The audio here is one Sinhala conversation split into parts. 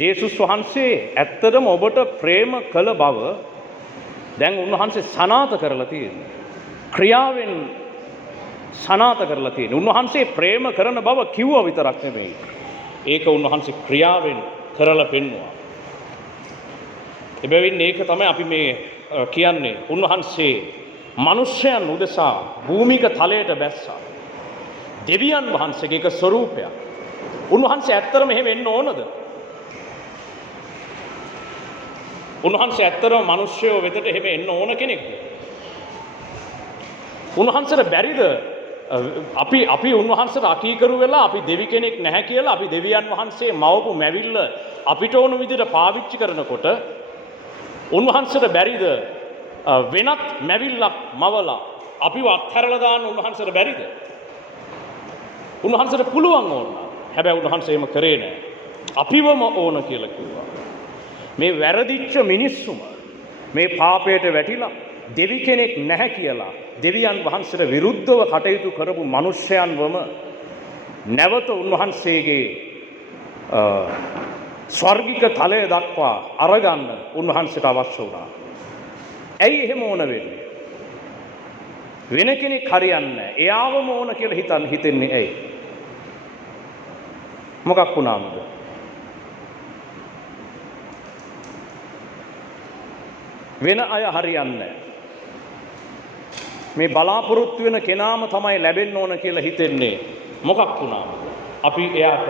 ජේසුස් වහන්සේ ඇත්තටම ඔබට ප්‍රේම කළ බව දැන් උන්වහන්සේ සනාථ කරලා තියෙනවා. ක්‍රියාවෙන් සනාථ කරලා තියෙනවා. උන්වහන්සේ ප්‍රේම කරන බව කිව්වා විතරක් නෙමෙයි. ඒක උන්වහන්සේ ක්‍රියාවෙන් කරලා පෙන්වුවා. එබැවින් ඒක තමයි අපි මේ කියන්නේ. උන්වහන්සේ මිනිස්යන් උදෙසා භූමික තලයට බැස්සා. දෙවියන් වහන්සේගේ එක ස්වරූපයක්. උන්වහන්සේ ඇත්තටම එහෙම වෙන්න ඕනද? උන්වහන්සේ ඇත්තටම මිනිස්යෝ වෙතට එහෙම එන්න ඕන කෙනෙක්ද? උන්වහන්සේට බැරිද අපි උන්වහන්සේට අකීකරු වෙලා අපි දෙවි කෙනෙක් නැහැ කියලා අපි දෙවියන් වහන්සේ මවපු මැවිල්ල අපිට ඕන විදිහට පාවිච්චි කරනකොට උන්වහන්සේට බැරිද වෙනත් මැවිල්ලක් මවලා අපිව අත්හැරලා දාන්න උන්වහන්සේට බැරිද? උන්වහන්සේට පුළුවන් ඕන. හැබැයි උන්වහන්සේ එහෙම කරේ නැහැ. අපිවම ඕන කියලා කිව්වා. මේ වැරදිච්ච මිනිස්සුම මේ පාපයට වැටිලා දෙවි කෙනෙක් නැහැ කියලා දෙවියන් වහන්සේට විරුද්ධව කටයුතු කරපු මිනිස්යන්වම නැවත උන්වහන්සේගේ ස්වර්ගික තලය දක්වා අරගන්න උන්වහන්සේට අවශ්‍ය වුණා. ඇයි එහෙම ඕන වෙන්නේ? වෙන කෙනෙක් හරියන්නේ නැහැ. එයාවම ඕන කියලා හිතෙන්නේ ඇයි? මොකක් වුණාමද? වෙන අය හරියන්නේ නැහැ. මේ බලාපොරොත්තු වෙන කෙනාම තමයි ලැබෙන්න ඕන කියලා හිතෙන්නේ. මොකක් වුණාද? අපි එයාට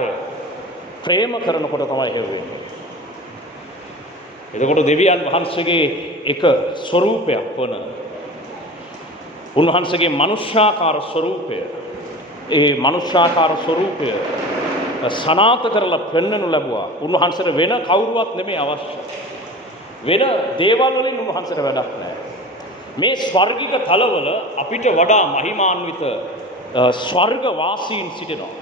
ප්‍රේම කරනකොට තමයි හැවෙන්නේ. එතකොට දෙවියන් වහන්සේගේ එක ස්වરૂපයක් වන උන්වහන්සේගේ මනුෂ්‍යාකාර ස්වરૂපය, ඒ මනුෂ්‍යාකාර ස්වરૂපය සනාථ කරලා පෙන්වනු ලැබුවා. උන්වහන්සේට වෙන කවුරුවත් නෙමෙයි අවශ්‍ය. වෙන දේවල් වලින් උන්වහන්සේට වැඩක් නැහැ. මේ ස්වර්ගික තලවල අපිට වඩා මහිමාන්විත ස්වර්ග වාසීන් සිටිනවා.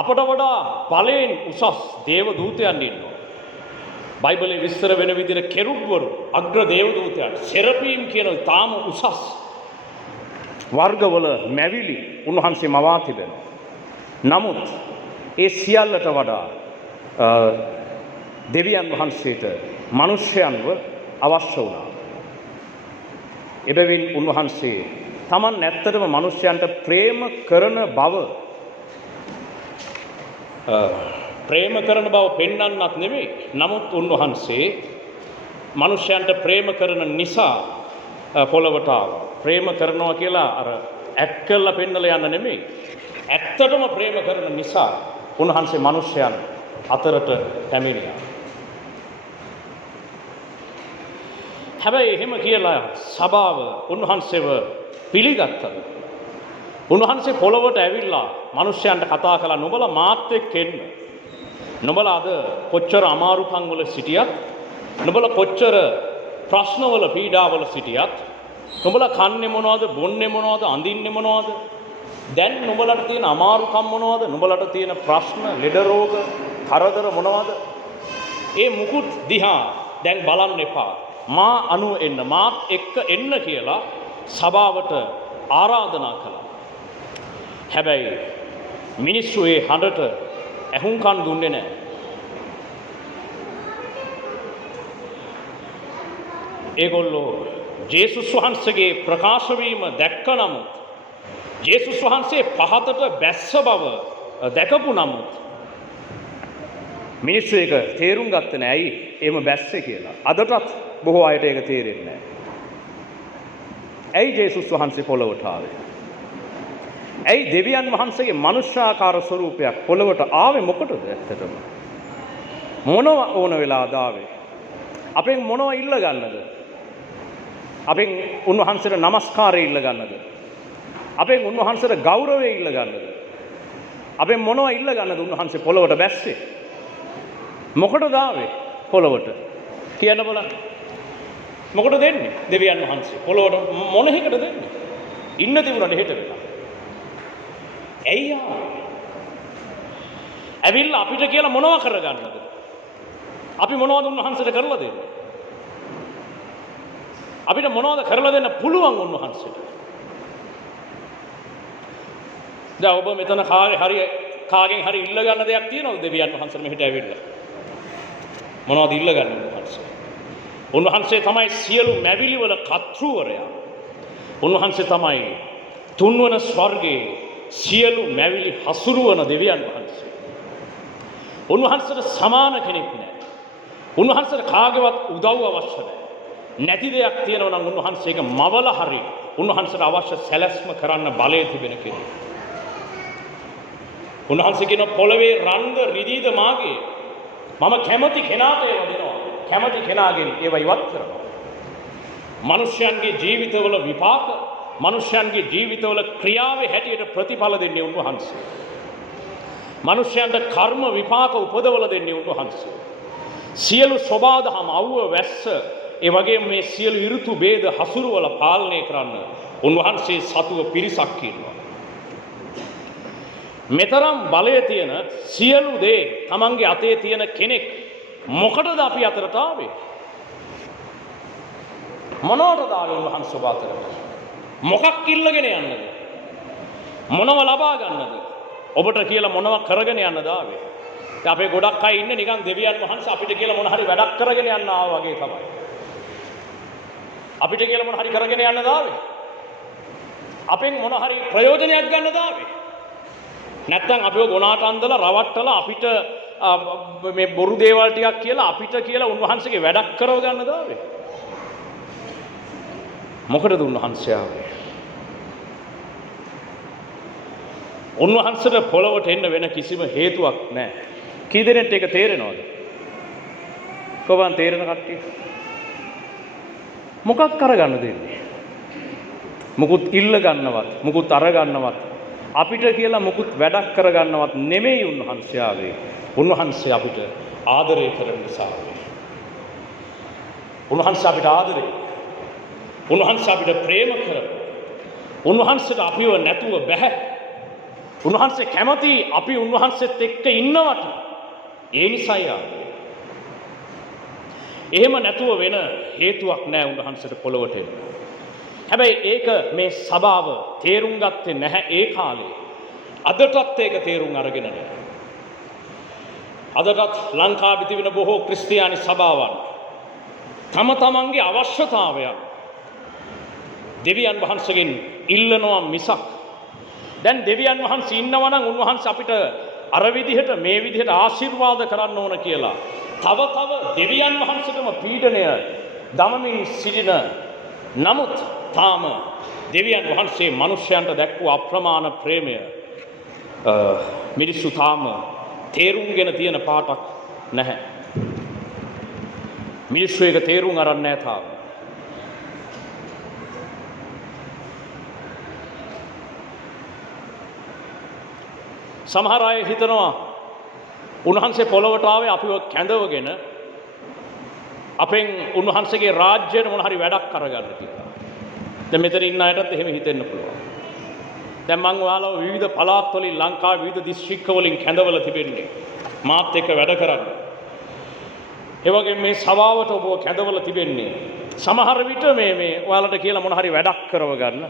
අපට වඩා බලයෙන් උසස් දේව දූතයන් ඉන්නවා. බයිබලයේ විස්තර වෙන විදිහට කෙරුබ්වරු අග්‍ර දේව දූතයන් සෙරපීම් කියන තාම උසස් වර්ගවල මැවිලි උන්වහන්සේ මවා තිබෙනවා. නමුත් ඒ සියල්ලට වඩා දෙවියන් වහන්සේට මිනිස්යන්ව අවශ්‍ය වුණා. එබැවින් උන්වහන්සේ තමන් ඇත්තටම මිනිස්යන්ට ප්‍රේම කරන බව පෙන්වන්නත් නෙමෙයි. නමුත් උන්වහන්සේ මිනිස්යන්ට ප්‍රේම කරන නිසා පොළවට ආවා. ප්‍රේම කරනවා කියලා අර ඇක්ට් කරලා පෙන්නලා යන්න නෙමෙයි. ඇත්තටම ප්‍රේම කරන නිසා උන්වහන්සේ මිනිස්යන් අතරට පැමිණියා. හැබැයි එහෙම කියලා සභාව උන්වහන්සේව පිළිගත්තද? උන්වහන්සේ පොළවට ඇවිල්ලා මිනිස්යන්ට කතා කළා, නුඹලා මාත් එක්ක එන්න. නුඹලා අද කොච්චර අමාරුකම් වල සිටියත්, නුඹලා කොච්චර ප්‍රශ්නවල පීඩාවල සිටියත්, නුඹලා කන්නේ මොනවද, බොන්නේ මොනවද, අඳින්නේ මොනවද? දැන් නුඹලට තියෙන අමාරුකම් මොනවද? නුඹලට තියෙන ප්‍රශ්න, ලෙඩ රෝග, කරදර මොනවද? ඒ මුකුත් දිහා දැන් බලන්න එපා. මා අනුව එන්න, මාත් එක්ක එන්න කියලා සභාවට ආරාධනා කළා. හැබැයි මිනිස්සු ඒ හඬට ඇහුම්කන් දුන්නේ නැහැ. ඒගොල්ලෝ ජේසුස් වහන්සේගේ ප්‍රකාශ වීම දැක්ක නමුත්, ජේසුස් වහන්සේ පහතට බැස්ස බව දැකපු නමුත් මිනිස්සු ඒක තේරුම් ගත්තේ නැහැ. ඇයි එහෙම බැස්සේ කියලා. අදටත් බොහෝ අයට ඒක තේරෙන්නේ නැහැ. ඇයි ජේසුස් වහන්සේ පොළවට ආවේ? ඇයි දෙවියන් වහන්සේගේ මනුෂ්‍යාකාර ස්වරූපයක් පොළවට ආවේ මොකටද ඇත්තටම? මොනව ඕන වෙලාද ආවේ? අපෙන් මොනව ඉල්ල ගන්නද? අපෙන් උන්වහන්සේට নমස්කාරය ඉල්ල ගන්නද? අපෙන් උන්වහන්සේට ගෞරවය ඉල්ල ගන්නද? අපෙන් මොනව ඉල්ල ගන්නද උන්වහන්සේ පොළවට බැස්සේ? මොකටද ආවේ පොළවට? කියන්න බලන්න. මොකටද දෙන්නේ දෙවියන් වහන්සේ පොළොවට? මොන හිකට දෙන්නේ? ඉන්න තිබුණාට හෙට වෙලා. ඇයි ආවේ? ඇවිල්ලා අපිට කියලා මොනව කරගන්නද? අපි මොනවද උන්වහන්සේට කරලා දෙන්නේ? අපිට මොනවද කරලා දෙන්න පුළුවන් උන්වහන්සේට? දැන් ඔබ මෙතන කාගෙන් හරි ඉල්ල ගන්න දෙයක් තියෙනවද දෙවියන් වහන්සේට මෙහෙට ඇවිල්ලා? මොනවද ඉල්ලගන්නේ උන්වහන්සේ? උන්වහන්සේ තමයි සියලු මැවිලි වල කර්තෘවරයා. උන්වහන්සේ තමයි තුන්වන ස්වර්ගයේ සියලු මැවිලි හසුරුවන දෙවියන් වහන්සේ. උන්වහන්සේට සමාන කෙනෙක් නැහැ. උන්වහන්සේට කාගේවත් උදව් අවශ්‍ය නැහැ. නැති දෙයක් තියෙනවා නම් උන්වහන්සේක මවල හරි උන්වහන්සේට අවශ්‍ය සැලැස්ම කරන්න බලය තිබෙන කෙනෙක්. උන්වහන්සේ කියන පොළවේ රන්ද රිදීද මාගේ මම කැමති කෙනාට ඒව දෙනවා. කැමති කෙනාගෙන් ඒව ඉවත් කරනවා. මිනිස්යන්ගේ ජීවිතවල විපාක, මිනිස්යන්ගේ ජීවිතවල ක්‍රියාවේ හැටියට ප්‍රතිඵල දෙන්නේ උන්වහන්සේ. මිනිස්යන්ට කර්ම විපාක උපදවල දෙන්නේ උන්වහන්සේ. සියලු සබාදහම අවුව වැස්ස ඒ වගේම මේ සියලු ඍතු ભેද හසුරුවල පාලනය කරන්න උන්වහන්සේ සතුව පිරිසක් ඉන්නවා. මෙතරම් බලය තියෙන සියලු දේ තමන්ගේ අතේ තියෙන කෙනෙක් මොකටද අපි අතරට ආවේ? මොනවටද ආවේ උන්වහන්සේ ඔබ අතරට? මොකක් ඉල්ලගෙන යන්නද? මොනව ලබා ගන්නද? ඔබට කියලා මොනව කරගෙන යන්නද ආවේ? අපේ ගොඩක් අය ඉන්නේ නිකන් දෙවියන් වහන්සේ අපිට කියලා මොන හරි වැඩක් කරගෙන යන්න ආවා වගේ තමයි. අපිට කියලා මොන හරි කරගෙන යන්නද ආවේ? අපෙන් මොන හරි ප්‍රයෝජනයක් ගන්නද ආවේ? නැත්තම් අපිව ගොනාට අන්දලා රවට්ටලා අපිට මේ බොරු දේවල් ටිකක් කියලා අපිට කියලා උන්වහන්සේගේ වැඩක් කරව ගන්නද ආවේ? මොකටද උන්වහන්සේ ආවේ? උන්වහන්සේට පොළවට එන්න වෙන කිසිම හේතුවක් නැහැ. කී දෙනෙක්ට ඒක තේරෙනවද? කොහොමද තේරෙන කට්ටිය? මොකක් කරගන්න දෙන්නේ? මුකුත් ඉල්ල ගන්නවත්, මුකුත් අර ගන්නවත්, අපිට කියලා මුකුත් වැඩක් කරගන්නවත් නෙමෙයි උන්වහන්සේ ආවේ. උන්වහන්සේ අපිට ආදරය කරන නිසා ආවේ. උන්වහන්සේ අපිට ආදරේ. උන්වහන්සේ අපිට ප්‍රේම කරනවා. උන්වහන්සේට අපිව නැතුව බෑ. උන්වහන්සේ කැමති අපි උන්වහන්සේත් එක්ක ඉන්නවට. ඒ නිසායි ආවේ. එහෙම නැතුව වෙන හේතුවක් නැහැ උන්වහන්සේට පොළොවට එන්න. හැබැයි ඒක මේ සභාව තේරුම් ගත්තේ නැහැ ඒ කාලේ. අදටත් ඒක තේරුම් අරගෙන නැහැ. අදටත් ලංකාවේ තිබෙන බොහෝ ක්‍රිස්තියානි සභාවන් තම තමන්ගේ අවශ්‍යතාවයන් දෙවියන් වහන්සේගෙන් ඉල්ලනවා මිසක් දැන් දෙවියන් වහන්සේ ඉන්නවා නම් උන්වහන්සේ අපිට අර විදිහට මේ විදිහට ආශිර්වාද කරන්න ඕන කියලා තව දෙවියන් වහන්සේටම පීඩනය දමමින් සිටින නමුත් තාම දෙවියන් වහන්සේ මිනිස්යන්ට දැක්වූ අප්‍රමාණ ප්‍රේමය මිනිස්සු තාම තේරුම්ගෙන තියෙන පාටක් නැහැ. මිනිස්සු ඒක තේරුම් අරන් නැහැ තාම. සමහර අය හිතනවා උන්වහන්සේ පොළොවට ආවේ අපිව කැඳවගෙන අපෙන් උන්වහන්සේගේ රාජ්‍යයට මොන හරි වැඩක් කරගන්න කියලා. දැන් මෙතන ඉන්න අයටත් එහෙම හිතෙන්න පුළුවන්. දැන් මම ඔයාලව විවිධ පළාත් වලින් ලංකාවේ විවිධ දිස්ත්‍රික්ක වලින් කැඳවලා තිබෙන්නේ මාත් එක්ක වැඩ කරන්න. ඒ වගේම මේ සභාවට ඔබව කැඳවලා තිබෙන්නේ සමහර විට මේ ඔයාලට කියලා මොන හරි වැඩක් කරව ගන්න.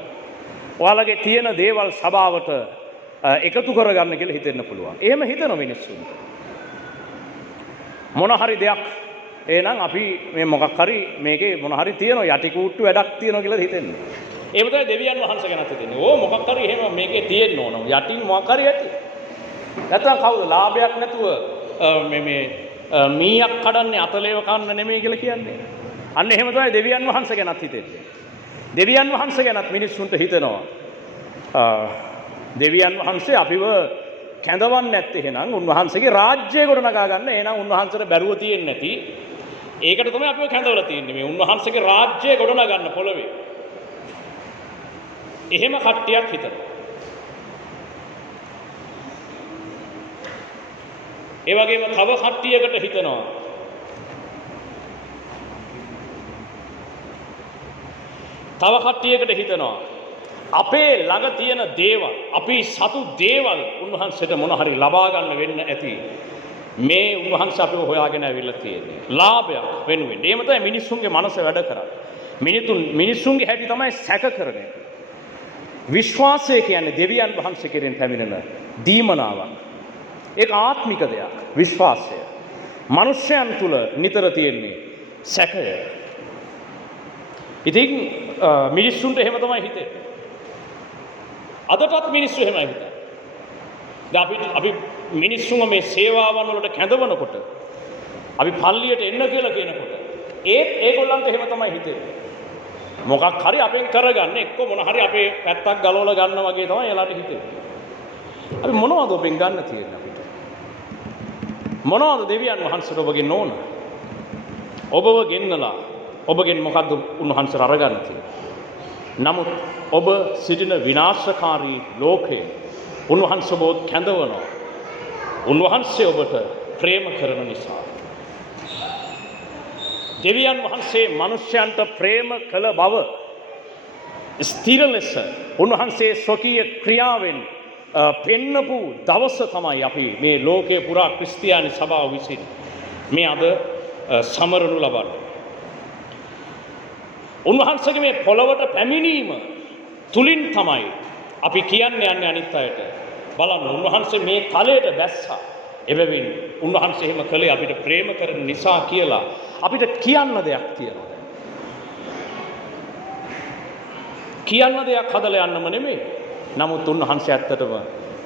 ඔයාලගේ තියෙන දේවල් සභාවට එකතු කරගන්න කියලා හිතෙන්න පුළුවන්. එහෙම හිතන මිනිස්සුන්ට මොන හරි දෙයක් එහෙනම් අපි මේ මොකක් හරි මේකේ මොන හරි තියෙනවා යටි කූට්ටු වැඩක් තියෙනවා කියලා හිතෙන්නේ. එහෙම තමයි දෙවියන් වහන්සේ ගැනත් හිතෙන්නේ. ඕ මොකක් හරි එහෙම මේකේ තියෙන්න ඕන. යටින් මොකක් හරි ඇති. නැත්නම් කවුද ලාභයක් නැතුව මේ මීයක් කඩන්නේ අතලේව කන්න නෙමෙයි කියලා කියන්නේ. අන්න එහෙම තමයි දෙවියන් වහන්සේ ගැනත් හිතෙන්නේ. දෙවියන් වහන්සේ ගැනත් මිනිස්සුන්ට හිතෙනවා. දෙවියන් වහන්සේ අපිව කැඳවන්නේ නැත්තේ එහෙනම් උන්වහන්සේගේ රාජ්‍යය ගොඩනගා ගන්න එහෙනම් උන්වහන්සේට බැරුව තියෙන්නේ නැති. ඒකට තමයි අපිව කැඳවලා තියෙන්නේ. මේ උන්වහන්සේගේ රාජ්‍යය ගොඩනගන්න පොළවේ. එහෙම කට්ටියක් හිතනවා. ඒ වගේම තව කට්ටියකට හිතනවා තව කට්ටියකට හිතනවා අපේ ළඟ තියෙන දේවල් අපි සතු දේවල් උන්වහන්සේට මොන හරි ලබා ගන්න වෙන්න ඇති. මේ උන්වහන්සේ අපිව හොයාගෙන ඇවිල්ලා තියෙන්නේ. ලාභයක් වෙනුවෙන්. එහෙම තමයි මිනිස්සුන්ගේ මනස වැඩ කරන්නේ. මිනිස්සුන්ගේ හැටි තමයි සැක කරන්නේ. විශ්වාසය කියන්නේ දෙවියන් වහන්සේ කෙරෙන් පැමිණෙන දීමනාවක්. ඒක ආත්මික දෙයක්. විශ්වාසය. මනුෂ්‍යයන් තුල නිතර තියෙන්නේ සැකය. ඉතින් මිනිස්සුන්ට එහෙම තමයි හිතෙන්නේ. අදටත් මිනිස්සු එහෙමයි හිතන්නේ. දැන් අපි මිනිස්සුම මේ සේවාවන් වලට කැඳවනකොට අපි පල්ලියට එන්න කියලා කියනකොට ඒගොල්ලන්ට එහෙම තමයි හිතෙන්නේ. මොකක් හරි අපෙන් කරගන්න එක්ක මොන හරි අපේ පැත්තක් ගලවලා ගන්න වගේ තමයි එයාලට හිතෙන්නේ. අපි මොනවද ඔබෙන් ගන්න තියෙන්නේ අපිට? මොනවද දෙවියන් වහන්සේට ඔබගෙන් ඕන? ඔබව ගෙන්නලා ඔබගෙන් මොකද්ද උන්වහන්සේට අරගන්න තියෙන්නේ? නමුත් ඔබ සිටින විනාශකාරී ලෝකයේ උන්වහන්සේ ඔබව කැඳවනවා. උන්වහන්සේ ඔබට ප්‍රේම කරන නිසා. දෙවියන් වහන්සේ මිනිසයන්ට ප්‍රේම කළ බව ස්ථිර ලෙස උන්වහන්සේ ස්වකීය ක්‍රියාවෙන් පෙන්නපු දවස තමයි අපි මේ ලෝකයේ පුරා ක්‍රිස්තියානි සභාව විසින් මේ අද සමරනු ලබන්නේ. උන්වහන්සේගේ මේ පොළවට පැමිණීම තුලින් තමයි අපි කියන්න යන්නේ අනිත් අයට. බලන්න උන්වහන්සේ මේ තලයට බැස්සා. එබැවින් උන්වහන්සේ එහෙම කළේ අපිට ප්‍රේම කරන නිසා කියලා අපිට කියන්න දෙයක් තියෙනවා. කියන්න දෙයක් හදලා යන්නම නෙමෙයි. නමුත් උන්වහන්සේ ඇත්තටම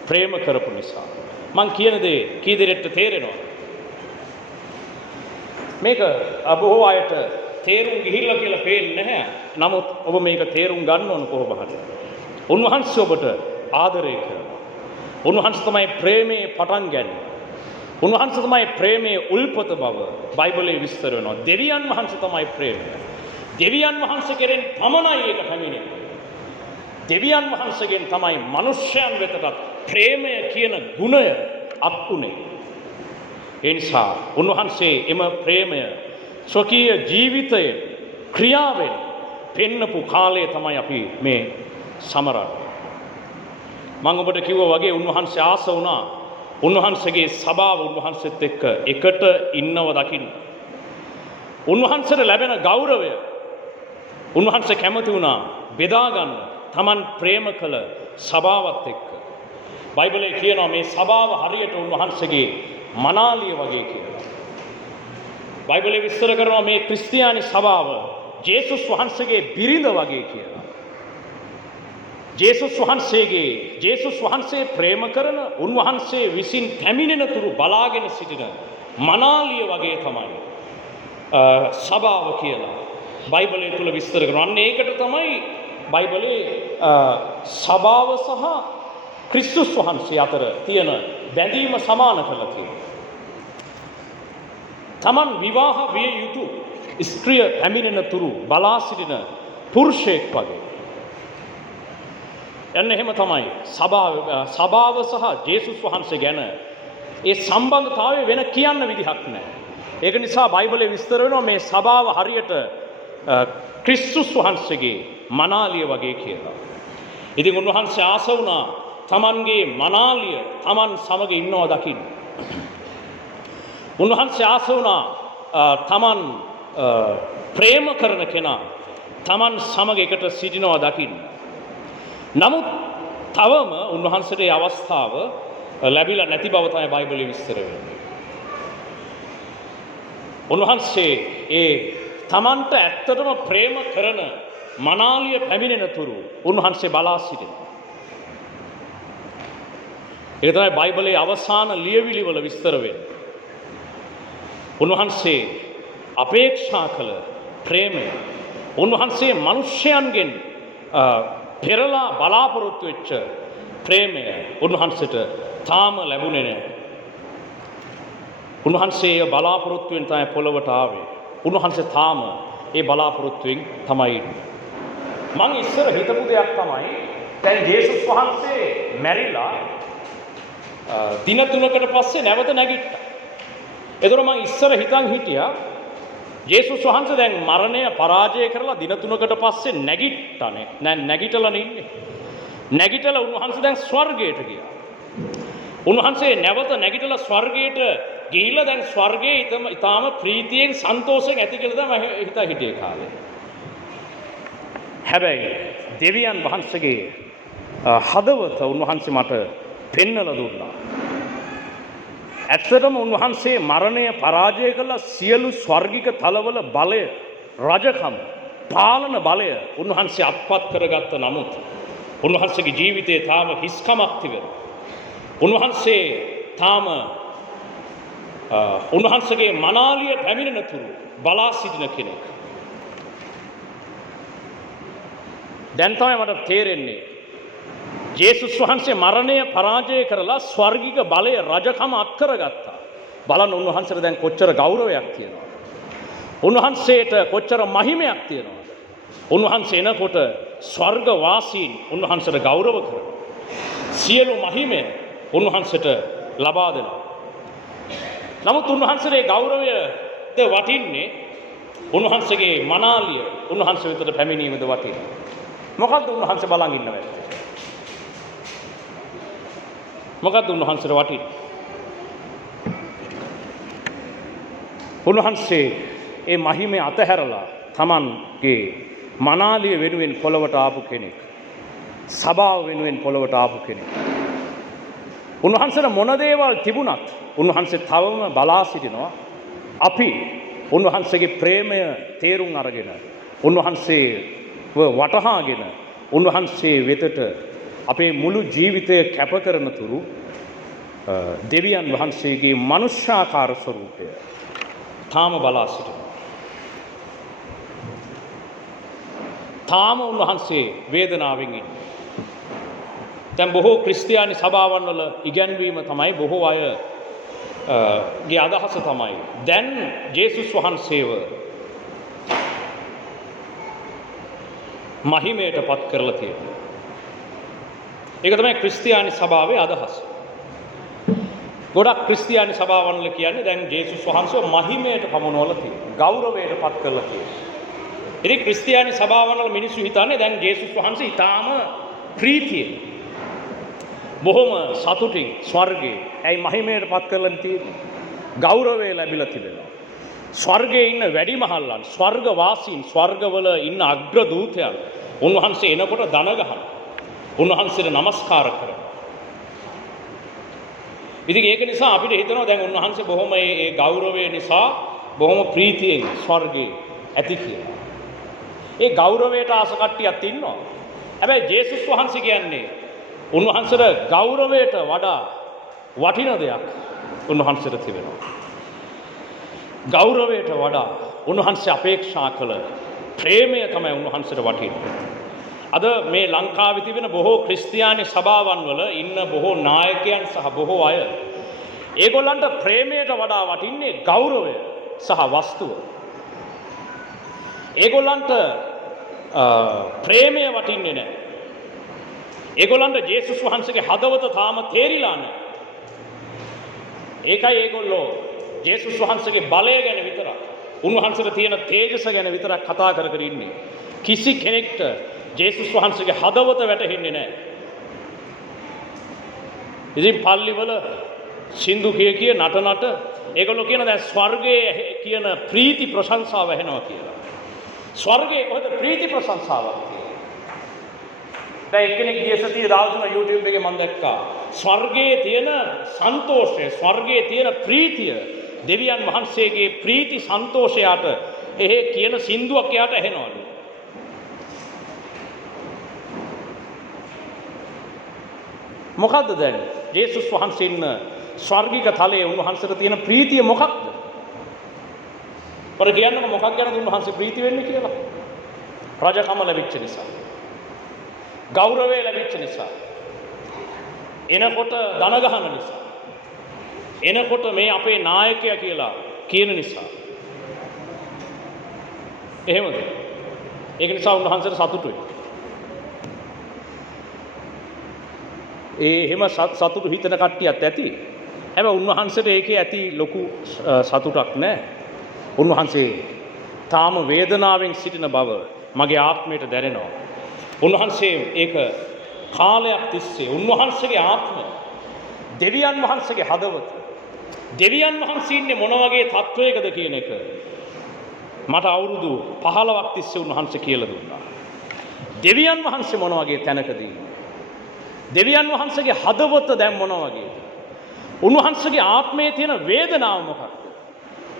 ප්‍රේම කරපු නිසා. මං කියන දේ කී දෙනෙක්ට තේරෙනවද? මේක බොහෝ අයට තේරුම් ගිහිල්ලා කියලා පේන්නේ නැහැ. නමුත් ඔබ මේක තේරුම් ගන්න ඕන කොහොම හරි. උන්වහන්සේ ඔබට ආදරය කරනවා. උන්වහන්සේ තමයි ප්‍රේමයේ පටන් ගන්නේ. උන්වහන්සේ තමයි ප්‍රේමයේ උල්පත බව බයිබලයේ විස්තර වෙනවා. දෙවියන් වහන්සේ තමයි ප්‍රේමය. දෙවියන් වහන්සේ කෙරෙන් පමණයි ඒක පැමිණෙන්නේ. දෙවියන් වහන්සේගෙන් තමයි මනුෂ්‍යයන් වෙතට ප්‍රේමය කියන ගුණය අත්ුනේ. ඒ නිසා උන්වහන්සේ එම ප්‍රේමය ස්වකීය ජීවිතයේ ක්‍රියාවෙන් පෙන්නපු කාලය තමයි අපි මේ සමරන්නේ. මම ඔබට කිව්වා වගේ උන්වහන්සේ ආස වුණා උන්වහන්සේගේ සභාව උන්වහන්සේත් එක්ක එකට ඉන්නව දකින්න. උන්වහන්සේට ලැබෙන ගෞරවය උන්වහන්සේ කැමති වුණා බෙදා ගන්න Taman ප්‍රේම කළ සභාවත් එක්ක. බයිබලයේ කියනවා මේ සභාව හරියට උන්වහන්සේගේ මනාලිය වගේ කියලා. බයිබලයේ විස්තර කරනවා මේ ක්‍රිස්තියානි සභාව ජේසුස් වහන්සේගේ බිරිඳ වගේ කියලා. ජේසුස් වහන්සේ ප්‍රේම කරන උන්වහන්සේ විසින් පැමිණෙන තුරු බලාගෙන සිටින මනාලිය වගේ තමයි සභාව කියලා බයිබලයේ තුල විස්තර කරනවා. අන්න ඒකට තමයි බයිබලයේ සභාව සහ ක්‍රිස්තුස් වහන්සේ අතර තියෙන බැඳීම සමාන කරලා තියෙනවා. Taman විවාහ විය යුතු ස්ත්‍රිය පැමිණෙන තුරු බලා සිටින පුරුෂයෙක් වගේ. එන්න එහෙම තමයි සභාව සහ ජේසුස් වහන්සේ ගැන ඒ සම්බන්ධතාවය වෙන කියන්න විදිහක් නැහැ. ඒක නිසා බයිබලයේ විස්තර වෙනවා මේ සභාව හරියට ක්‍රිස්තුස් වහන්සේගේ මනාලිය වගේ කියලා. ඉතින් උන්වහන්සේ ආස වුණා Tamanගේ මනාලිය Taman සමග ඉන්නවා දකින්න. උන්වහන්සේ ආස වුණා Taman ප්‍රේම කරන කෙනා Taman සමග එකට සිටිනවා දකින්න. නමුත් තවම උන්වහන්සේට මේ අවස්ථාව ලැබිලා නැති බව තමයි බයිබලයේ විස්තර වෙන්නේ. උන්වහන්සේ ඒ Tamanට ඇත්තටම ප්‍රේම කරන මනාලිය පැමිණෙන තුරු උන්වහන්සේ බලා සිටිනවා. ඒක තමයි බයිබලයේ අවසාන ලියවිලි වල විස්තර වෙන්නේ. උන්වහන්සේ අපේක්ෂා කළ ප්‍රේමය උන්වහන්සේ මිනිස්යන්ගෙන් පෙරලා බලාපොරොත්තු වෙච්ච ප්‍රේමය උන්වහන්සේට තාම ලැබුණේ නැහැ. උන්වහන්සේ බලාපොරොත්තුවෙන් තමයි පොළවට ආවේ. උන්වහන්සේ තාම ඒ බලාපොරොත්තුවෙන් තමයි ඉන්නේ. මං ඉස්සර හිතපු දෙයක් තමයි දැන් ජේසුස් වහන්සේ මැරිලා දින 3කට පස්සේ නැවත නැගිට්ටා. ඒතර මං ඉස්සර හිතන් හිටියා ජේසුස් වහන්සේ දැන් මරණය පරාජය කරලා දින 3කට පස්සේ නැගිට්ටානේ. නැගිටලා ඉන්නේ. නැගිටලා උන්වහන්සේ දැන් ස්වර්ගයට ගියා. උන්වහන්සේ නැවත නැගිටලා ස්වර්ගයට ගිහිල්ලා දැන් ස්වර්ගයේ ඊටාම ප්‍රීතියෙන් සන්තෝෂයෙන් ඇති කියලා තමයි හිතා හිටියේ කාලේ. හැබැයි දෙවියන් වහන්සේගේ හදවත උන්වහන්සේ මට පෙන්වලා දුන්නා. ඇත්තටම උන්වහන්සේ මරණය පරාජය කළ සියලු ස්වර්ගික තලවල බලය, රජකම, පාලන බලය උන්වහන්සේ අත්පත් කරගත්ත නමුත් උන්වහන්සේගේ ජීවිතයේ තාම හිස්කමක් තිබෙනවා. උන්වහන්සේ තාම උන්වහන්සේගේ මනාලිය පැමිණෙන තුරු බලා සිටින කෙනෙක්. දැන් තමයි මට තේරෙන්නේ ජේසුස් වහන්සේ මරණය පරාජය කරලා ස්වර්ගික බලය රජකම අත්කරගත්තා. බලන්න උන්වහන්සේට දැන් කොච්චර ගෞරවයක් තියෙනවද? උන්වහන්සේට කොච්චර මහිමයක් තියෙනවද? උන්වහන්සේ එනකොට ස්වර්ග වාසීන් උන්වහන්සේට ගෞරව කරනවා. සියලු මහිමය උන්වහන්සේට ලබා දෙනවා. නමුත් උන්වහන්සේගේ ගෞරවයද වටින්නේ උන්වහන්සේගේ මනාලිය උන්වහන්සේ වෙතට පැමිණීමද වටින්නේ. මොකද්ද උන්වහන්සේ බලන් ඉන්නවද? මොකද්ද උන්වහන්සේට වටින්නේ? උන්වහන්සේ ඒ මහිමය අතහැරලා තමන්ගේ මනාලිය වෙනුවෙන් පොළවට ආපු කෙනෙක්. සභාව වෙනුවෙන් පොළවට ආපු කෙනෙක්. උන්වහන්සේට මොන දේවල් තිබුණත් උන්වහන්සේ තවම බලා සිටිනවා. අපි උන්වහන්සේගේ ප්‍රේමය තේරුම් අරගෙන උන්වහන්සේව වටහාගෙන උන්වහන්සේ වෙතට අපේ මුළු ජීවිතය කැප කරන තුරු දෙවියන් වහන්සේගේ මනුෂ්‍යාකාර ස්වරූපය තාම බලා සිටිනවා. තාම උන්වහන්සේ වේදනාවෙන් ඉන්නේ. දැන් බොහෝ ක්‍රිස්තියානි සභාවන් වල ඉගැන්වීම තමයි බොහෝ අය ගේ අදහස තමයි දැන් ජේසුස් වහන්සේව මහිමයට පත් කරලා තියෙනවා. ඒක තමයි ක්‍රිස්තියානි සභාවේ අදහස. ගොඩක් ක්‍රිස්තියානි සභාවන් වල කියන්නේ දැන් ජේසුස් වහන්සේව මහිමයට පමුණවලා තියෙනවා. ගෞරවයට පත් කරලා තියෙනවා. ඉතින් ක්‍රිස්තියානි සභාවන් වල මිනිස්සු හිතන්නේ දැන් ජේසුස් වහන්සේ ඊටාම ප්‍රීතියෙන් බොහොම සතුටින් ස්වර්ගයේ ඇයි මහිමයට පත් කරලා තියෙන්නේ? ගෞරවය ලැබිලා තිබෙනවා. ස්වර්ගයේ ඉන්න වැඩිමහල්ලන්, ස්වර්ග වාසීන්, ස්වර්ගවල ඉන්න අග්‍ර දූතයන් උන්වහන්සේ එනකොට දන ගහනවා. උන්වහන්සේට নমස්කාර කරනවා. ඉතින් ඒක නිසා අපිට හිතෙනවා දැන් උන්වහන්සේ බොහොම ඒ ගෞරවය නිසා බොහොම ප්‍රීතියෙන් ස්වර්ගයේ ඇති කියලා. ඒ ගෞරවයට ආස කට්ටියක් ඉන්නවා. හැබැයි ජේසුස් වහන්සේ කියන්නේ උන්වහන්සේට ගෞරවයට වඩා වටින දෙයක් උන්වහන්සේට තිබෙනවා. ගෞරවයට වඩා උන්වහන්සේ අපේක්ෂා කළ ප්‍රේමය තමයි උන්වහන්සේට වටින්නේ. අද මේ ලංකාවේ තිබෙන බොහෝ ක්‍රිස්තියානි සභාවන් වල ඉන්න බොහෝ නායකයන් සහ බොහෝ අය ඒගොල්ලන්ට ප්‍රේමයට වඩා වටින්නේ ගෞරවය සහ වස්තුව. ඒගොල්ලන්ට ප්‍රේමය වටින්නේ නැහැ. ඒගොල්ලන්ට ජේසුස් වහන්සේගේ හදවත තාම තේරිලා නැහැ. ඒකයි ඒගොල්ලෝ ජේසුස් වහන්සේගේ බලය ගැන විතරක්, උන්වහන්සේට තියෙන තේජස ගැන විතරක් කතා කර කර ඉන්නේ. කිසි කෙනෙක්ට ජේසුස් වහන්සේගේ හදවත වැටහෙන්නේ නැහැ. ඉතින් පල්ලිවල සින්දු කිය නට ඒගොල්ලෝ කියන දැන් ස්වර්ගයේ කියන ප්‍රීති ප්‍රශංසාව ඇහෙනවා කියලා. ස්වර්ගයේ කොහෙද ප්‍රීති ප්‍රශංසාවක් තියෙන්නේ? දැන් එක්කෙනෙක් ගිය සතියේ දාවතුන YouTube එකේ මම දැක්කා. ස්වර්ගයේ තියෙන සන්තෝෂය, ස්වර්ගයේ තියෙන ප්‍රීතිය, දෙවියන් වහන්සේගේ ප්‍රීති සන්තෝෂයට එහෙ කියන සින්දුවක් එයාට ඇහෙනවලු. මොකද්ද දැන් ජේසුස් වහන්සේ ඉන්න ස්වර්ගික තලයේ උන්වහන්සේට තියෙන ප්‍රීතිය මොකක්ද? පොර කියන්නකො මොකක් ගැනද උන්වහන්සේ ප්‍රීති වෙන්නේ කියලා? රජකම ලැබිච්ච නිසා. ගෞරවය ලැබිච්ච නිසා. එනකොට දන ගහන නිසා. එනකොට මේ අපේ නායකයා කියලා කියන නිසා. එහෙමද? ඒක නිසා උන්වහන්සේට සතුටුයි. එහෙම සතුටු හිතන කට්ටියත් ඇති. හැබැයි උන්වහන්සේට ඒකේ ඇති ලොකු සතුටක් නැහැ. උන්වහන්සේ තාම වේදනාවෙන් සිටින බව මගේ ආත්මයට දැනෙනවා. උන්වහන්සේ ඒක කාලයක් තිස්සේ උන්වහන්සේගේ ආත්මය, දෙවියන් වහන්සේගේ හදවත, දෙවියන් වහන්සේ ඉන්නේ මොන වගේ තත්වයකද කියන එක මට අවුරුදු 15ක් තිස්සේ උන්වහන්සේ කියලා දුන්නා. දෙවියන් වහන්සේ මොන වගේ තැනකදී, දෙවියන් වහන්සේගේ හදවත දැන් මොන වගේද? උන්වහන්සේගේ ආත්මයේ තියෙන වේදනාව මොකක්ද?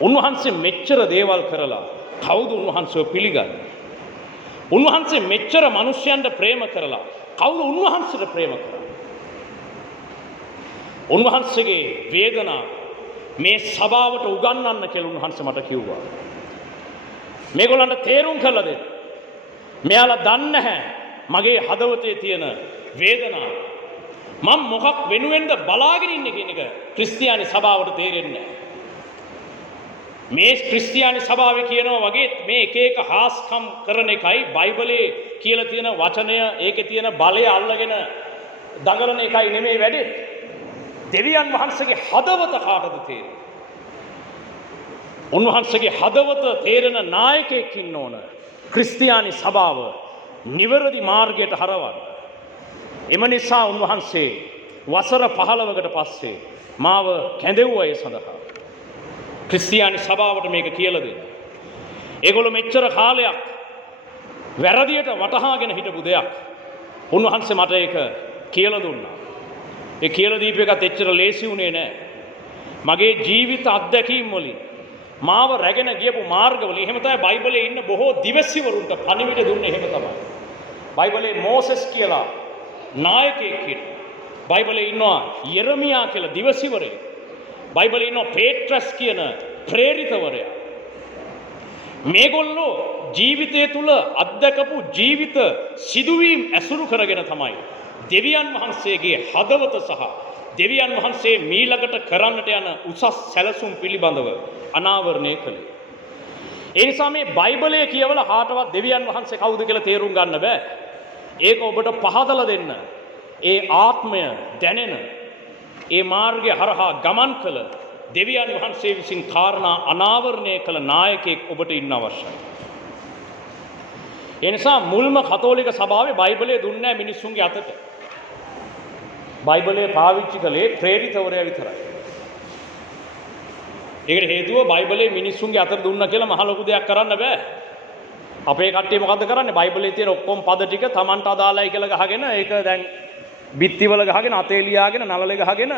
උන්වහන්සේ මෙච්චර දේවල් කරලා කවුද උන්වහන්සේව පිළිගන්නේ? උන්වහන්සේ මෙච්චර මිනිස්යන්ට ප්‍රේම කරලා කවුද උන්වහන්සේට ප්‍රේම කරන්නේ? උන්වහන්සේගේ වේදනාව මේ සභාවට උගන්වන්න කියලා උන්වහන්සේ මට කිව්වා. මේගොල්ලන්ට තේරුම් කරලා දෙන්න. මෙයාලා දන්නේ නැහැ මගේ හදවතේ තියෙන වේදනාව. මම මොකක් වෙනුවෙන්ද බලාගෙන ඉන්නේ කියන එක ක්‍රිස්තියානි සභාවට තේරෙන්නේ නැහැ. මේ ක්‍රිස්තියානි සභාවේ කියනවා වගේ මේ එක එක හාස්කම් කරන එකයි බයිබලයේ කියලා තියෙන වචනය ඒකේ තියෙන බලය අල්ලගෙන දඟලන එකයි නෙමෙයි වැඩේ. දෙවියන් වහන්සේගේ හදවත කාටද තේරෙන්නේ? උන්වහන්සේගේ හදවත තේරෙන නායකයෙක් ඉන්න ඕන. ක්‍රිස්තියානි සභාව නිවැරදි මාර්ගයට හරවන්න. එම නිසා උන්වහන්සේ වසර 15කට පස්සේ මාව කැඳෙව්වා ඒ සඳහා. ක්‍රිස්තියානි සභාවට මේක කියලා දෙන්න. ඒගොල්ලෝ මෙච්චර කාලයක් වැරදියට වටහාගෙන හිටපු දෙයක්. උන්වහන්සේ මට ඒක කියලා දුන්නා. ඒ කියලා දීප එකත් එච්චර ලේසි වුණේ නැහැ. මගේ ජීවිත අත්දැකීම් වලින් මාව රැගෙන ගියපු මාර්ගවල එහෙම තමයි බයිබලයේ ඉන්න බොහෝ දිවසිවරුන්ට පණිවිඩ දුන්නේ එහෙම තමයි. බයිබලයේ මෝසෙස් කියලා නායකයෙක් ඉන්නවා. බයිබලයේ ඉන්නවා යෙරමියා කියලා දිවසිවරයෙක්. බයිබලයේ ඉන්නවා පේට්‍රස් කියන ප්‍රේරිතවරයා. මේගොල්ලෝ ජීවිතය තුල අත්දකපු ජීවිත සිදුවීම් ඇසුරු කරගෙන තමයි දෙවියන් වහන්සේගේ හදවත සහ දෙවියන් වහන්සේ මීළඟට කරන්නට යන උසස් සැලසුම් පිළිබඳව අනාවරණය කළේ. ඒ නිසා මේ බයිබලය කියවලා කාටවත් දෙවියන් වහන්සේ කවුද කියලා තේරුම් ගන්න බෑ. ඒක ඔබට පහදලා දෙන්න. ඒ ආත්මය දැනෙන ඒ මාර්ගය හරහා ගමන් කළ දෙවියන් වහන්සේ විසින් කාරණා අනාවරණය කළ නායකයෙක් ඔබට ඉන්න අවශ්‍යයි. ඒ නිසා මුල්ම කතෝලික සභාවේ බයිබලය දුන්නේ නැහැ මිනිස්සුන්ගේ අතට. බයිබලය පාවිච්චි කළේ ප්‍රේරිතවරයා විතරයි. ඒකට හේතුව බයිබලයේ මිනිස්සුන්ගේ අතට දුන්නා කියලා මහ ලොකු දෙයක් කරන්න බෑ. අපේ කට්ටිය මොකද්ද කරන්නේ? බයිබලයේ තියෙන ඔක්කොම පද ටික Tamanට අදාළයි කියලා ගහගෙන ඒක දැන් බිත්තිවල ගහගෙන අතේ ලියාගෙන නළලේ ගහගෙන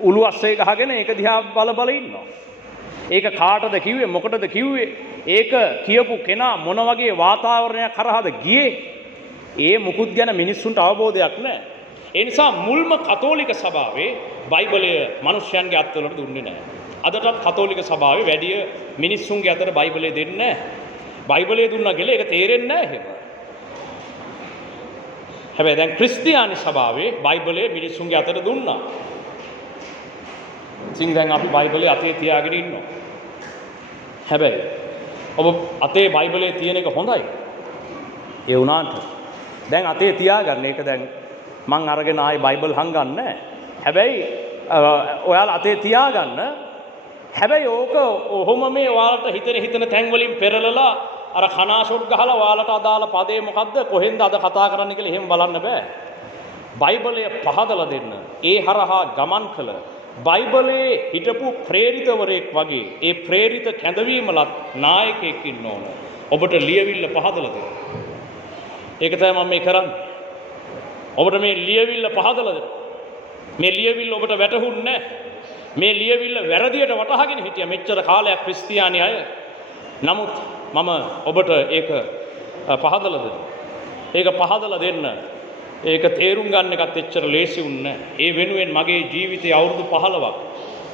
උළු අස්සේ ගහගෙන ඒක දිහා බල ඉන්නවා. ඒක කාටද කිව්වේ? මොකටද කිව්වේ? ඒක කියපු කෙනා මොන වගේ වාතාවරණයක් කරහද ගියේ? ඒ මුකුත් ගැන මිනිස්සුන්ට අවබෝධයක් නැහැ. ඒ නිසා මුල්ම කතෝලික සභාවේ බයිබලය මිනිස්යන්ගේ අත්වලට දුන්නේ නැහැ. අදටත් කතෝලික සභාවේ වැඩි මිනිස්සුන්ගේ අතට බයිබලය දෙන්නේ නැහැ. බයිබලය දුන්නා කියලා ඒක තේරෙන්නේ නැහැ එහෙම. හැබැයි දැන් ක්‍රිස්තියානි සභාවේ බයිබලය මිනිස්සුන්ගේ අතට දුන්නා. ඉතින් දැන් අපි බයිබලය අතේ තියාගෙන ඉන්නවා. හැබැයි ඔබ අතේ බයිබලයේ තියෙන එක හොඳයි. ඒ වුණාට දැන් අතේ තියාගන්න. ඒක දැන් මං අරගෙන ආයි බයිබල් හංගන්නේ නැහැ. හැබැයි ඔයාලා අතේ තියාගන්න. හැබැයි ඕක ඔහොම මේ ඔයාලට හිතන තැන් වලින් පෙරලලා අර කනාෂොට් ගහලා ඔයාලට අදාළ පදේ මොකද්ද කොහෙන්ද අද කතා කරන්න කියලා එහෙම බලන්න බෑ. බයිබලය පහදලා දෙන්න. ඒ හරහා ගමන් කළ බයිබලයේ හිටපු ප්‍රේරිතවරයෙක් වගේ ඒ ප්‍රේරිත කැඳවීමලත් නායකයෙක් ඉන්න ඕන. ඔබට ලියවිල්ල පහදලා දෙන්න. ඒක තමයි මම මේ කරන්නේ. ඔබට මේ ලියවිල්ල පහදලා දෙන්න. මේ ලියවිල්ල ඔබට වැටහුන්නේ නැහැ. මේ ලියවිල්ල වැරදියට වටහාගෙන හිටියා මෙච්චර කාලයක් ක්‍රිස්තියානි අය. නමුත් මම ඔබට ඒක පහදලා දෙන්න. ඒක පහදලා දෙන්න. ඒක තේරුම් ගන්න එකත් එච්චර ලේසි වුණේ නැහැ. ඒ වෙනුවෙන් මගේ ජීවිතයේ අවුරුදු 15ක්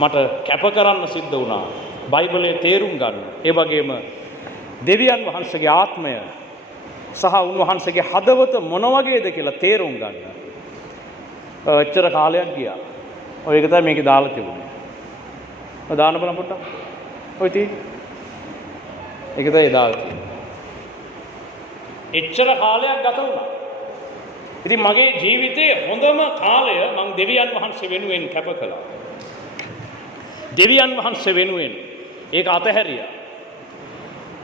මට කැප කරන්න සිද්ධ වුණා. බයිබලයේ තේරුම් ගන්න. ඒ වගේම දෙවියන් වහන්සේගේ ආත්මය සහ උන්වහන්සේගේ හදවත මොන වගේද කියලා තේරුම් ගන්න. එච්චර කාලයක් ගියා. ඔය එක තමයි මේකේ දාලා තිබුණේ. ඔය දාන්න බලන්න පොඩ්ඩක්. ඔය තියෙන්නේ. ඒක තමයි දාලා තියෙන්නේ. එච්චර කාලයක් ගත වුණා. ඉතින් මගේ ජීවිතයේ හොඳම කාලය මම දෙවියන් වහන්සේ වෙනුවෙන් කැප කළා. දෙවියන් වහන්සේ වෙනුවෙන් ඒක අතහැරියා.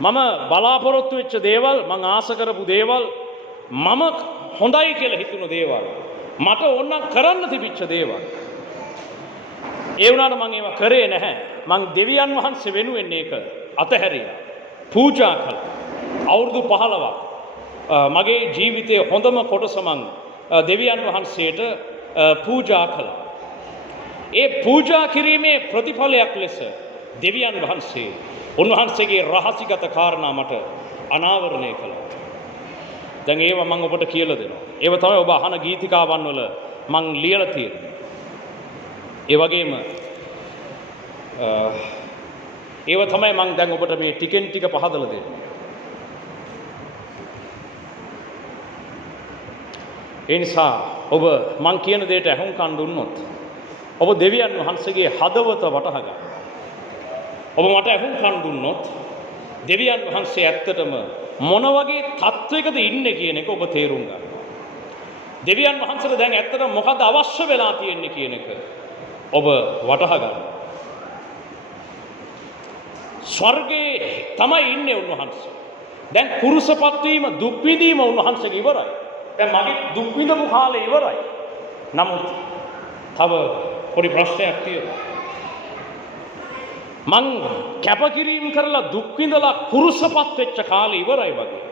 මම බලාපොරොත්තු වෙච්ච දේවල්, මම ආස කරපු දේවල්, මම හොඳයි කියලා හිතුණු දේවල්, මට ඕන කරන්න තිබිච්ච දේවල්. ඒ වුණාට මම ඒවා කරේ නැහැ. මම දෙවියන් වහන්සේ වෙනුවෙන් ඒක අතහැරියා. පූජා කළා. අවුරුදු 15ක් මගේ ජීවිතයේ හොඳම කොටස මං දෙවියන් වහන්සේට පූජා කළා. ඒ පූජා කිරීමේ ප්‍රතිඵලයක් ලෙස දෙවියන් වහන්සේ උන්වහන්සේගේ රහසිගත කාරණා මට අනාවරණය කළා. දැන් ඒව මම ඔබට කියලා දෙනවා. ඒව තමයි ඔබ අහන ගීතිකාවන් වල මං ලියලා තියෙන්නේ. ඒ වගේම ඒව තමයි මං දැන් ඔබට මේ ටිකෙන් ටික පහදලා දෙන්නේ. ඒ නිසා ඔබ මං කියන දෙයට අහුම්කන් දුන්නොත් ඔබ දෙවියන් වහන්සේගේ හදවත වටහා ගන්න. ඔබ මට අහුම්කන් දුන්නොත් දෙවියන් වහන්සේ ඇත්තටම මොන වගේ තත්වයකද ඉන්නේ කියන එක ඔබ තේරුම් ගන්න. දෙවියන් වහන්සේට දැන් ඇත්තටම මොකද අවශ්‍ය වෙලා තියෙන්නේ කියන එක ඔබ වටහා ගන්න. ස්වර්ගයේ තමයි ඉන්නේ උන්වහන්සේ. දැන් කුරුසපත් වීම දුක් විඳීම උන්වහන්සේගේ ඉවරයි. දැන් මගේ දුක් විඳපු කාලේ ඉවරයි. නමුත් තව පොඩි ප්‍රශ්නයක් තියෙනවා. මං කැපකිරීම කරලා දුක් විඳලා කුරුසපත් වෙච්ච කාලේ ඉවරයි වගේ.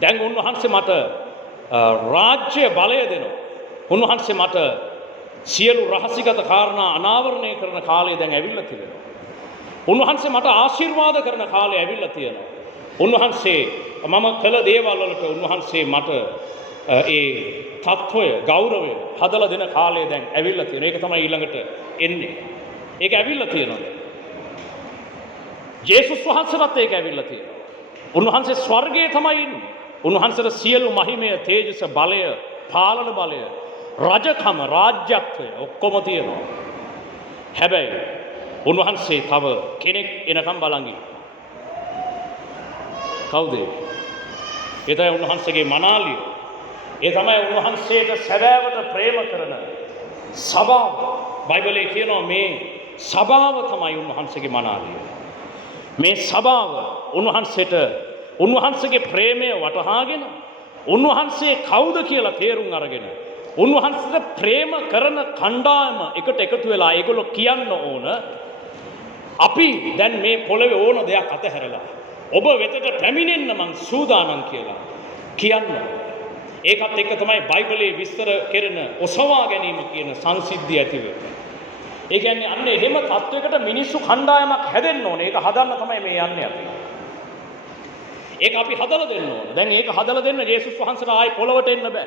දැන් උන්වහන්සේ මට රාජ්‍ය බලය දෙනවා. උන්වහන්සේ මට සියලු රහසිගත කාරණා අනාවරණය කරන කාලය දැන් ඇවිල්ලා තිබෙනවා. උන්වහන්සේ මට ආශිර්වාද කරන කාලය ඇවිල්ලා තියෙනවා. උන්වහන්සේ මම කළ දේවල් වලට උන්වහන්සේ මට ඒ තත්වය ගෞරවය හදලා දෙන කාලය දැන් ඇවිල්ලා තියෙනවා. ඒක තමයි ඊළඟට එන්නේ. ඒක ඇවිල්ලා තියෙනවා. ජේසුස් වහන්සේට ඒක ඇවිල්ලා තියෙනවා. උන්වහන්සේ ස්වර්ගයේ තමයි ඉන්නේ. උන්වහන්සේට සියලු මහිමය, තේජස, බලය, පාලන බලය, රජකම, රාජ්‍යත්වය ඔක්කොම තියෙනවා. හැබැයි උන්වහන්සේ තව කෙනෙක් එනකම් බලන් ඉන්නවා. කවුද? ඒ තමයි උන්වහන්සේගේ මනාලිය. ඒ තමයි උන්වහන්සේට සැබෑවට ප්‍රේම කරන සභාව. බයිබලයේ කියනවා මේ සභාව තමයි උන්වහන්සේගේ මනාලිය. මේ සභාව උන්වහන්සේට උන්වහන්සේගේ ප්‍රේමය වටහාගෙන උන්වහන්සේ කවුද කියලා තේරුම් අරගෙන උන්වහන්සේට ප්‍රේම කරන කණ්ඩායම එකට එකතු වෙලා ඒගොල්ලෝ කියන්න ඕන අපි දැන් මේ පොළවේ ඕන දෙයක් අතහැරලා ඔබ වෙතට පැමිණෙන්න මං සූදානම් කියලා කියන්න. ඒකත් එක්ක තමයි බයිබලයේ විස්තර කෙරෙන ඔසවා ගැනීම කියන සංසිද්ධිය ඇති වෙන්නේ. ඒ කියන්නේ අන්න එහෙම තත්වයකට මිනිස්සු කණ්ඩායමක් හැදෙන්න ඕනේ. ඒක හදන්න තමයි මේ යන්නේ අපි. ඒක අපි හදලා දෙන්න ඕනේ. දැන් ඒක හදලා දෙන්න ජේසුස් වහන්සේට ආයි පොළවට එන්න බෑ.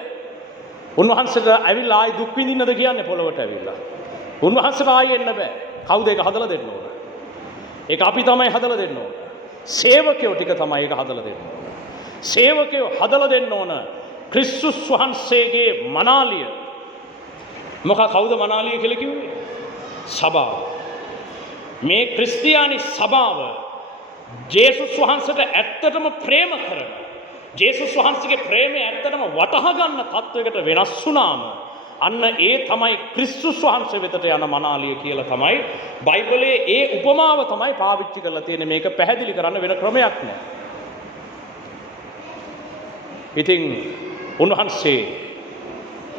උන්වහන්සේට ඇවිල්ලා ආයි දුක් විඳින්නද කියන්නේ පොළවට ඇවිල්ලා. උන්වහන්සේට ආයි එන්න බෑ. කවුද ඒක හදලා දෙන්න ඕන? ඒක අපි තමයි හදලා දෙන්න ඕන. සේවකයෝ ටික තමයි ඒක හදලා දෙන්න ඕන. සේවකයෝ හදලා දෙන්න ඕන ක්‍රිස්තුස් වහන්සේගේ මනාලිය. කවුද මනාලිය කියලා කිව්වේ? සභාව. මේ ක්‍රිස්තියානි සභාව ජේසුස් වහන්සේට ඇත්තටම ප්‍රේම කරන ජේසුස් වහන්සේගේ ප්‍රේමය ඇත්තටම වටහා ගන්න තත්වයකට වෙනස් වුණාම අන්න ඒ තමයි ක්‍රිස්තුස් වහන්සේ වෙතට යන මනාලිය කියලා තමයි බයිබලයේ ඒ උපමාව තමයි පාවිච්චි කරලා තියෙන්නේ. මේක පැහැදිලි කරන්න වෙන ක්‍රමයක් නෑ. ඉතින් උන්වහන්සේ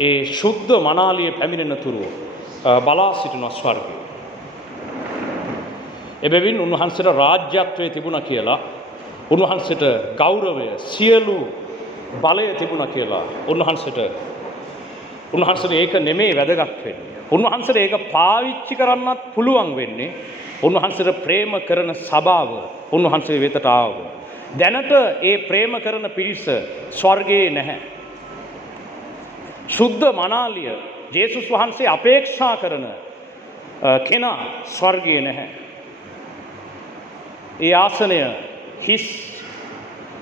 ඒ ශුද්ධ මනාලිය පැමිණෙන තුරු බලා සිටින ස්වර්ගය. එබැවින් උන්වහන්සේට රාජ්‍යත්වයේ තිබුණා කියලා උන්වහන්සේට ගෞරවය සියලු බලය තිබුණා කියලා උන්වහන්සේට ඒක නෙමෙයි වැදගත් වෙන්නේ. උන්වහන්සේට ඒක පාවිච්චි කරන්නත් පුළුවන් වෙන්නේ උන්වහන්සේට ප්‍රේම කරන සභාව උන්වහන්සේ වෙතට ආව. දැනට ඒ ප්‍රේම කරන පිරිස ස්වර්ගයේ නැහැ. ශුද්ධ මනාලිය ජේසුස් වහන්සේ අපේක්ෂා කරන කෙනා ස්වර්ගයේ නැහැ. ඒ ආසනය හිස්.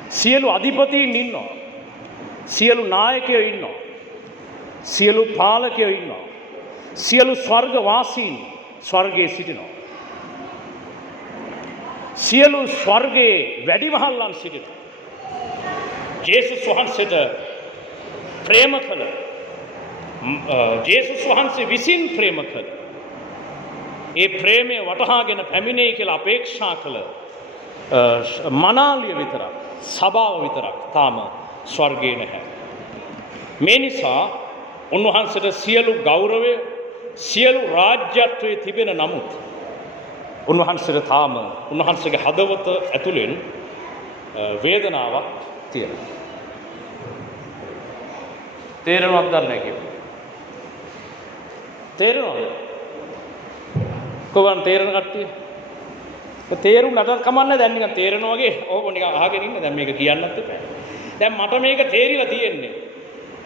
සියලු අධිපතීන් ඉන්නවා. සියලු නායකයෝ ඉන්නවා. සියලු පාලකයෝ ඉන්නවා. සියලු ස්වර්ගවාසීන් ස්වර්ගයේ සිටිනවා. සියලු ස්වර්ගයේ වැඩිමහල්ලන් සිටිනවා. ජේසුස් වහන්සේට ප්‍රේම කළ ජේසුස් වහන්සේ විසින් ප්‍රේම කළ ඒ ප්‍රේමය වටහාගෙන පැමිණෙයි කියලා අපේක්ෂා කළ මනාලිය විතරක් සභාව විතරක් තාම ස්වර්ගයේ නැහැ. මේ නිසා උන්වහන්සේට සියලු ගෞරවය සියලු රාජ්‍යත්වයේ තිබෙන නමුත් උන්වහන්සේට තාම උන්වහන්සේගේ හදවත ඇතුලෙන් වේදනාවක් තියෙනවා. තේරෙනවද නැහැ කියන්නේ? තේරෙනවද? කොහොමද තේරෙන කට්ටිය? තේරුම් නැතත් කමන්නේ දැන් නිකන් තේරෙනවා වගේ ඕක නිකන් අහගෙන ඉන්න දැන් මේක කියන්නත් එපා. දැන් මට මේක තේරිලා තියෙන්නේ.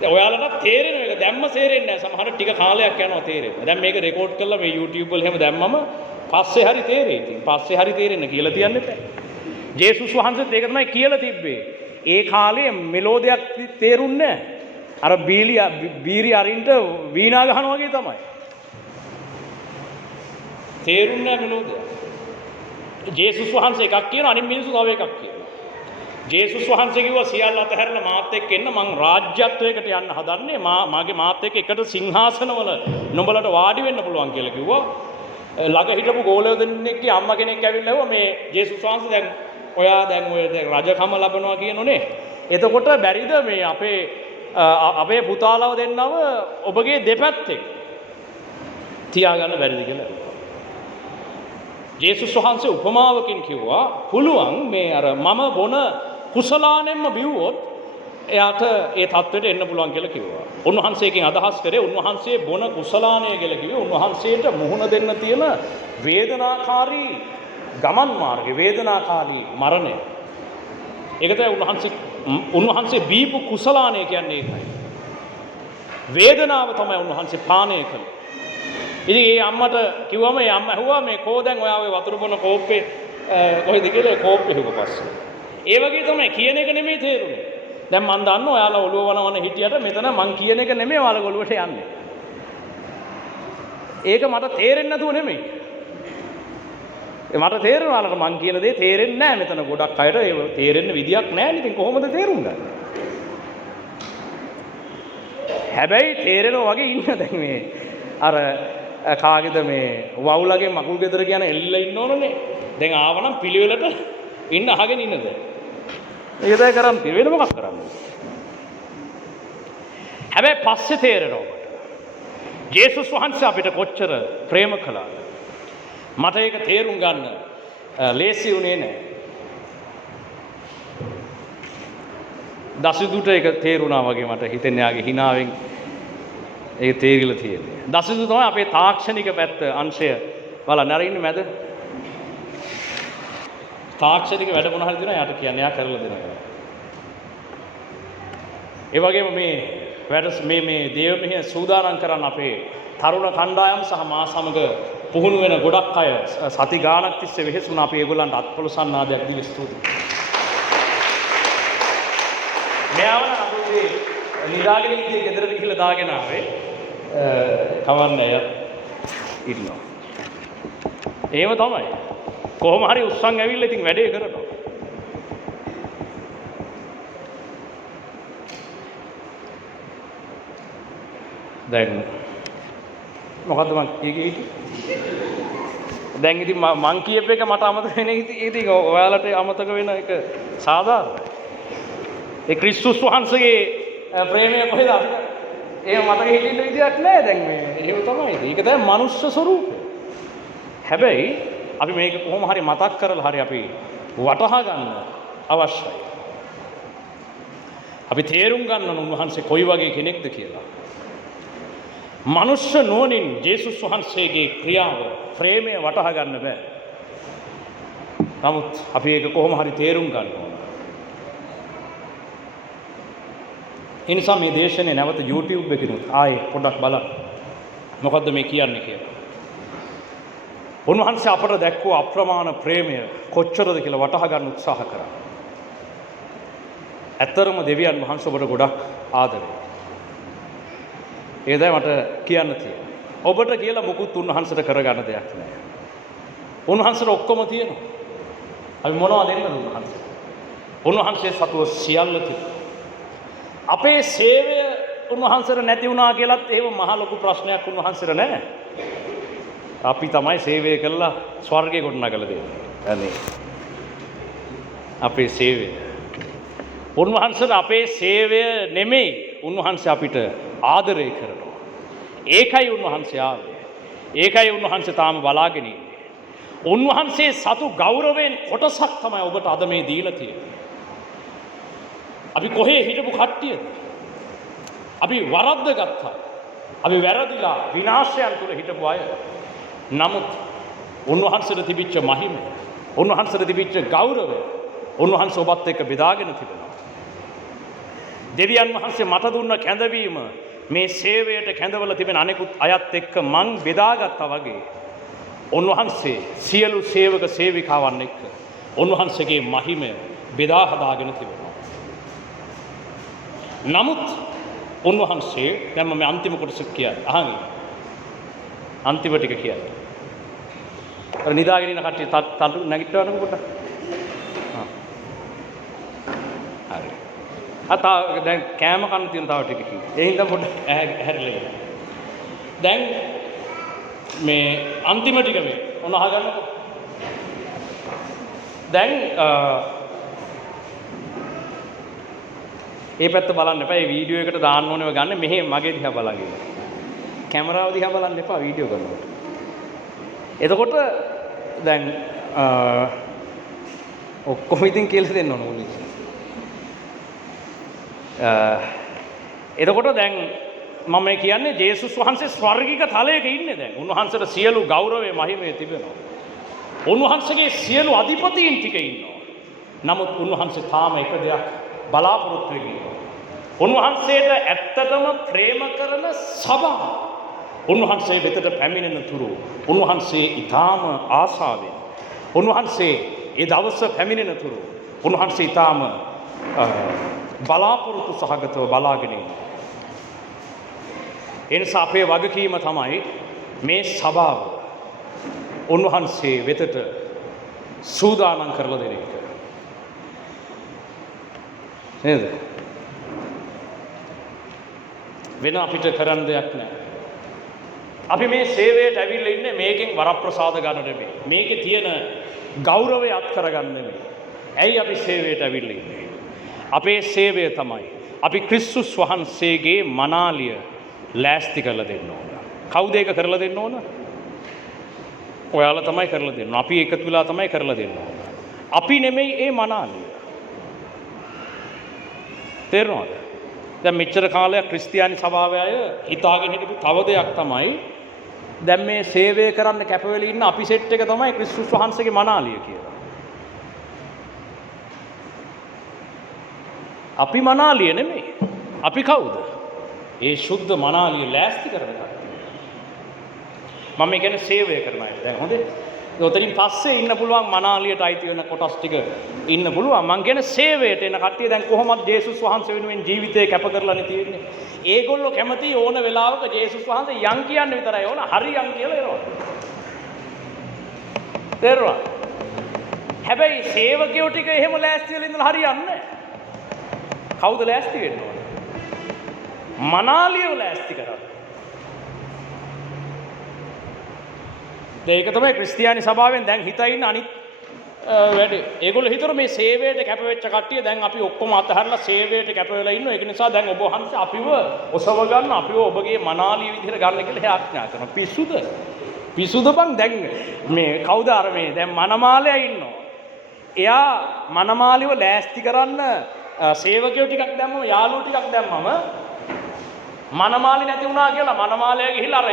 දැන් ඔයාලට තේරෙන එක දැම්ම තේරෙන්නේ නැහැ. සමහර ටික කාලයක් යනවා තේරෙන්නේ. දැන් මේක රෙකෝඩ් කරලා මේ YouTube වල එහෙම දැම්මම පස්සේ හරි තේරෙයි. ඉතින් පස්සේ හරි තේරෙන්න කියලා තියන්න එපා. ජේසුස් වහන්සේත් ඒක තමයි කියලා තිබ්බේ. ඒ කාලේ මෙලෝඩියක් තේරුන්නේ නැහැ. අර බීරි අරින්ට වීණා ගහනවා වගේ තමයි. තේරුන්නේ නැහැ මෙලෝඩිය. ජේසුස් වහන්සේ එකක් කියනවා අනිත් මිනිස්සු තව එකක් කියනවා. ජේසුස් වහන්සේ කිව්වා සියල්ල අතහැරලා මාත් එක්ක එන්න මං රාජ්‍යත්වයකට යන්න හදන්නේ මාගේ මාත් එක්ක එකට සිංහාසනවල නුඹලට වාඩි වෙන්න පුළුවන් කියලා කිව්වා. ළඟ හිටපු ගෝලයෝ දෙන්නෙක්ගේ අම්මා කෙනෙක් ඇවිල්ලා ඇහුවා මේ ජේසුස් වහන්සේ දැන් ඔයා දැන් ඔය රජකම ලබනවා කියනෝනේ. එතකොට බැරිද මේ අපේ පුතාලව දෙන්නව ඔබගේ දෙපැත්තේ තියාගන්න බැරිද කියලා. ජේසුස් වහන්සේ උපමාවකින් කිව්වා පුළුවන් මේ අර මම බොන කුසලානෙන්ම බිව්වොත් එයාට ඒ தത്വෙට එන්න පුළුවන් කියලා කිව්වා. උන්වහන්සේකින් අදහස් කරේ උන්වහන්සේ බොන කුසලානය කියලා කිව්වේ උන්වහන්සේට මුහුණ දෙන්න තියෙන වේදනාකාරී ගමන් මාර්ගය, වේදනාකාරී මරණය. ඒක තමයි උන්වහන්සේ බීපු කුසලානය කියන්නේ ඒකයි. වේදනාව තමයි උන්වහන්සේ පානය කළේ. ඉතින් ඒ අම්මට කිව්වම ඒ අම්මා ඇහුවා මේ කෝ දැන් ඔයා ඔය වතුර බොන කෝප්පේ කොහෙද කියලා කෝප්පේ හිව පස්සේ. ඒ වගේ තමයි කියන එක නෙමෙයි තේරුනේ. දැන් මම දන්නවා ඔයාලා ඔළුව වනවන හිටියට මෙතන මං කියන එක නෙමෙයි ඔයාලා ඔළුවට යන්නේ. ඒක මට තේරෙන්නේ නැතුව නෙමෙයි. මට තේරෙනවා ඔයාලට මං කියන දේ තේරෙන්නේ නැහැ මෙතන ගොඩක් අයට ඒ තේරෙන්න විදියක් නැහැ නේ. ඉතින් කොහොමද තේරුම් ගන්නේ? හැබැයි තේරෙනවා වගේ ඉන්න දැන් මේ අර කාගෙද මේ වවුලගේ මකුල් ගෙදර කියන එල්ලලා ඉන්න ඕනනේ. දැන් ආවනම් පිළිවෙලට ඉන්න අහගෙන ඉන්නද? ඒක දැන් කරන් පිළිවෙල මොකක් කරන්නේ? හැබැයි පස්සේ තේරෙනවා ඔබට. ජේසුස් වහන්සේ අපිට කොච්චර ප්‍රේම කළාද? මට ඒක තේරුම් ගන්න ලේසි වුණේ නැහැ. දසිදුට ඒක තේරුණා වගේ මට හිතෙන්නේ යාගේ හිනාවෙන් ඒක තේරිලා තියෙන්නේ. දසිදු තමයි අපේ තාක්ෂණික පැත්ත අංශය බලන්න අර ඉන්නේ මැද. තාක්ෂණික වැඩ මොන හරි දෙනවා යාට කියන්නේ යා කරලා දෙනවා. ඒ වගේම මේ වැඩ මේ දේව මෙහෙය සූදානම් කරන්න අපේ තරුණ කණ්ඩායම් සහ මා සමග පුහුණු වෙන ගොඩක් අය සති ගාණක් තිස්සේ වෙහෙසුණා. අපි ඒගොල්ලන්ට අත්පොළසන්නාදයක් දී ස්තුතියි. මෙයාව නම් අපේ නිදාගෙන ඉඳි ගෙදරට ගිහලා දාගෙන ආවේ. කවන්න අය ඉන්නවා. ඒව තමයි. කොහොම හරි උස්සන් ඇවිල්ලා ඉතින් වැඩේ කරනවා. දැන් මොකද්ද මං කියේ දැන් ඉතින් මං කියප එක මට අමතක වෙන ඉතින් ඔයාලට අමතක වෙන එක සාධාරණයි. ඒ ක්‍රිස්තුස් වහන්සේගේ ප්‍රේමය කොහෙද අපිට ඒ මතක හිටින්න විදියක් නැහැ දැන් මේ. එහෙම තමයි. ඒක තමයි මනුෂ්‍ය ස්වරූපය. හැබැයි අපි මේක කොහොම හරි මතක් කරලා හරි අපි වටහා ගන්න අවශ්‍යයි. අපි තේරුම් ගන්න උන්වහන්සේ කොයි වගේ කෙනෙක්ද කියලා. මනුෂ්‍ය නුවණින් ජේසුස් වහන්සේගේ ක්‍රියාව ප්‍රේමය වටහා ගන්න බෑ. නමුත් අපි ඒක කොහොම හරි තේරුම් ගන්න ඕන. ඒ නිසා මේ දේශනේ නැවත YouTube එකකිනුත් ආයේ පොඩ්ඩක් බලන්න. මොකද්ද මේ කියන්නේ කියලා. උන්වහන්සේ අපට දැක්වූ අප්‍රමාණ ප්‍රේමය කොච්චරද කියලා වටහා ගන්න උත්සාහ කරා. ඇත්තරම දෙවියන් වහන්සේ ඔබට ගොඩක් ආදරේ. ඒකයි මට කියන්න තියෙන්නේ. ඔබට කියලා මුකුත් උන්වහන්සේට කරගන්න දෙයක් නැහැ. උන්වහන්සේට ඔක්කොම තියෙනවා. අපි මොනවද දෙන්නද උන්වහන්සේට? උන්වහන්සේ සතුව සියල්ල තියෙනවා. අපේ සේවය උන්වහන්සේට නැති වුණා කියලත් ඒව මහ ලොකු ප්‍රශ්නයක් උන්වහන්සේට නැහැ. අපි තමයි සේවය කළා ස්වර්ගය ගොඩනගලා දෙන්නේ. අනේ. අපේ සේවය. උන්වහන්සේට අපේ සේවය නෙමෙයි උන්වහන්සේ අපිට ආදරය කරනවා. ඒකයි උන්වහන්සේ ආවේ. ඒකයි උන්වහන්සේ තාම බලාගෙන ඉන්නේ. උන්වහන්සේ සතු ගෞරවයෙන් කොටසක් තමයි ඔබට අද මේ දීලා තියෙන්නේ. අපි කොහේ හිටපු කට්ටියද? අපි වරද්ද ගත්තා. අපි වැරදිලා විනාශයන් තුල හිටපු අය. නමුත් උන්වහන්සේට තිබිච්ච මහිමය, උන්වහන්සේට තිබිච්ච ගෞරවය උන්වහන්සේ ඔබත් එක්ක බෙදාගෙන තිබෙනවා. දෙවියන් වහන්සේ මට දුන්න කැඳවීම මේ සේවයට කැඳවල තිබෙන අනෙකුත් අයත් එක්ක මං බෙදාගත්තා වගේ උන්වහන්සේ සියලු සේවක සේවිකාවන් එක්ක උන්වහන්සේගේ මහිමය බෙදා හදාගෙන තිබෙනවා. නමුත් උන්වහන්සේ දැන් මම අන්තිම කොටස කියන්නේ අහන්න. අන්තිම ටික කියන්නේ. අර නිදාගෙන ඉන්න කට්ටිය තට්ටු නැගිටවන්නකො පොඩ්ඩක්. හරි. දැන් කෑම කන්න තියෙන තව ටිකකින්. ඒ හින්දා පොඩ්ඩක් හැරිලා ඉන්න. දැන් මේ අන්තිම ටික මේ ඔන්න අහගන්නකො. දැන් ඒ පැත්ත බලන්න එපා. මේ වීඩියෝ එකට දාන්න ඕනේව ගන්න මෙහෙ මගේ දිහා බලගෙන. කැමරාව දිහා බලන්න එපා වීඩියෝ කරනකොට. එතකොට දැන් ඔක්කොම ඉතින් කියලා දෙන්න ඕන මුලින්. එතකොට දැන් මම කියන්නේ ජේසුස් වහන්සේ ස්වර්ගික තලයක ඉන්නේ දැන්. උන්වහන්සේට සියලු ගෞරවය මහිමය තිබෙනවා. උන්වහන්සේගේ සියලු අධිපතීන් ටික ඉන්නවා. නමුත් උන්වහන්සේ තාම එක දෙයක් බලාපොරොත්තු වෙන්නේ. උන්වහන්සේට ඇත්තටම ප්‍රේම කරන සභාව උන්වහන්සේ වෙතට පැමිණෙන තුරු උන්වහන්සේ ඊටාම ආශාවෙන් උන්වහන්සේ ඒ දවස පැමිණෙන තුරු උන්වහන්සේ ඊටාම බලාපොරොත්තු සහගතව බලාගෙන ඉන්නවා. ඒ නිසා අපේ වගකීම තමයි මේ සභාව උන්වහන්සේ වෙතට සූදානම් කරලා දෙන එක. නේද? වෙන අපිට කරන්න දෙයක් නැහැ. අපි මේ සේවයට ඇවිල්ලා ඉන්නේ මේකෙන් වරප්‍රසාද ගන්න නෙමෙයි. මේකේ තියෙන ගෞරවය අත් කරගන්න නෙමෙයි. ඇයි අපි සේවයට ඇවිල්ලා ඉන්නේ? අපේ සේවය තමයි අපි ක්‍රිස්තුස් වහන්සේගේ මනාලිය ලෑස්ති කරලා දෙන්න ඕන. කවුද ඒක කරලා දෙන්න ඕන? ඔයාලා තමයි කරලා දෙන්න ඕන. අපි එකතු වෙලා තමයි කරලා දෙන්න ඕන. අපි නෙමෙයි ඒ මනාලිය. තේරුණාද? දැන් මෙච්චර කාලයක් ක්‍රිස්තියානි සභාවේ අය හිතාගෙන හිටපු තව දෙයක් තමයි දැන් මේ සේවය කරන්න කැප වෙලා ඉන්න අපි සෙට් එක තමයි ක්‍රිස්තුස් වහන්සේගේ මනාලිය කියලා. අපි මනාලිය නෙමෙයි. අපි කවුද? ඒ සුද්ධ මනාලිය ලෑස්ති කරන කට්ටිය. මම කියන්නේ සේවය කරන අය. දැන් හොඳේ. ඔතනින් පස්සේ ඉන්න පුළුවන් මනාලියට අයිති වෙන කොටස් ටික ඉන්න පුළුවන්. මං කියන්නේ සේවයට එන කට්ටිය දැන් කොහොමද ජේසුස් වහන්සේ වෙනුවෙන් ජීවිතේ කැප කරලානේ තියෙන්නේ. ඒගොල්ලෝ කැමති ඕන වෙලාවක ජේසුස් වහන්සේ යන් කියන්න විතරයි ඕන. හරි යන් කියලා එනවා. තේරුණා? හැබැයි සේවකයෝ ටික එහෙම ලෑස්ති වෙලා ඉඳලා හරියන්නේ නැහැ. කවුද ලෑස්ති වෙන්න ඕන? මනාලියව ලෑස්ති කරන්න. ඒක තමයි ක්‍රිස්තියානි සභාවෙන් දැන් හිතා ඉන්න අනිත් වැඩේ. ඒගොල්ලෝ හිතන මේ සේවයට කැප වෙච්ච කට්ටිය දැන් අපි ඔක්කොම අතහැරලා සේවයට කැප වෙලා ඉන්නවා. ඒක නිසා දැන් ඔබ වහන්සේ අපිව ඔසව ගන්න, අපිව ඔබගේ මනාලිය විදිහට ගන්න කියලා ආඥා කරනවා. පිස්සුද? පිස්සුද බං? දැන් මේ කවුද අර මේ දැන් මනමාලයා ඉන්නවා. එයා මනමාලිව ලෑස්ති කරන්න සේවකයෝ ටිකක් දැම්මම, යාළුවෝ ටිකක් දැම්මම මනමාලි නැති වුණා කියලා මනමාලයා ගිහිල්ලා අර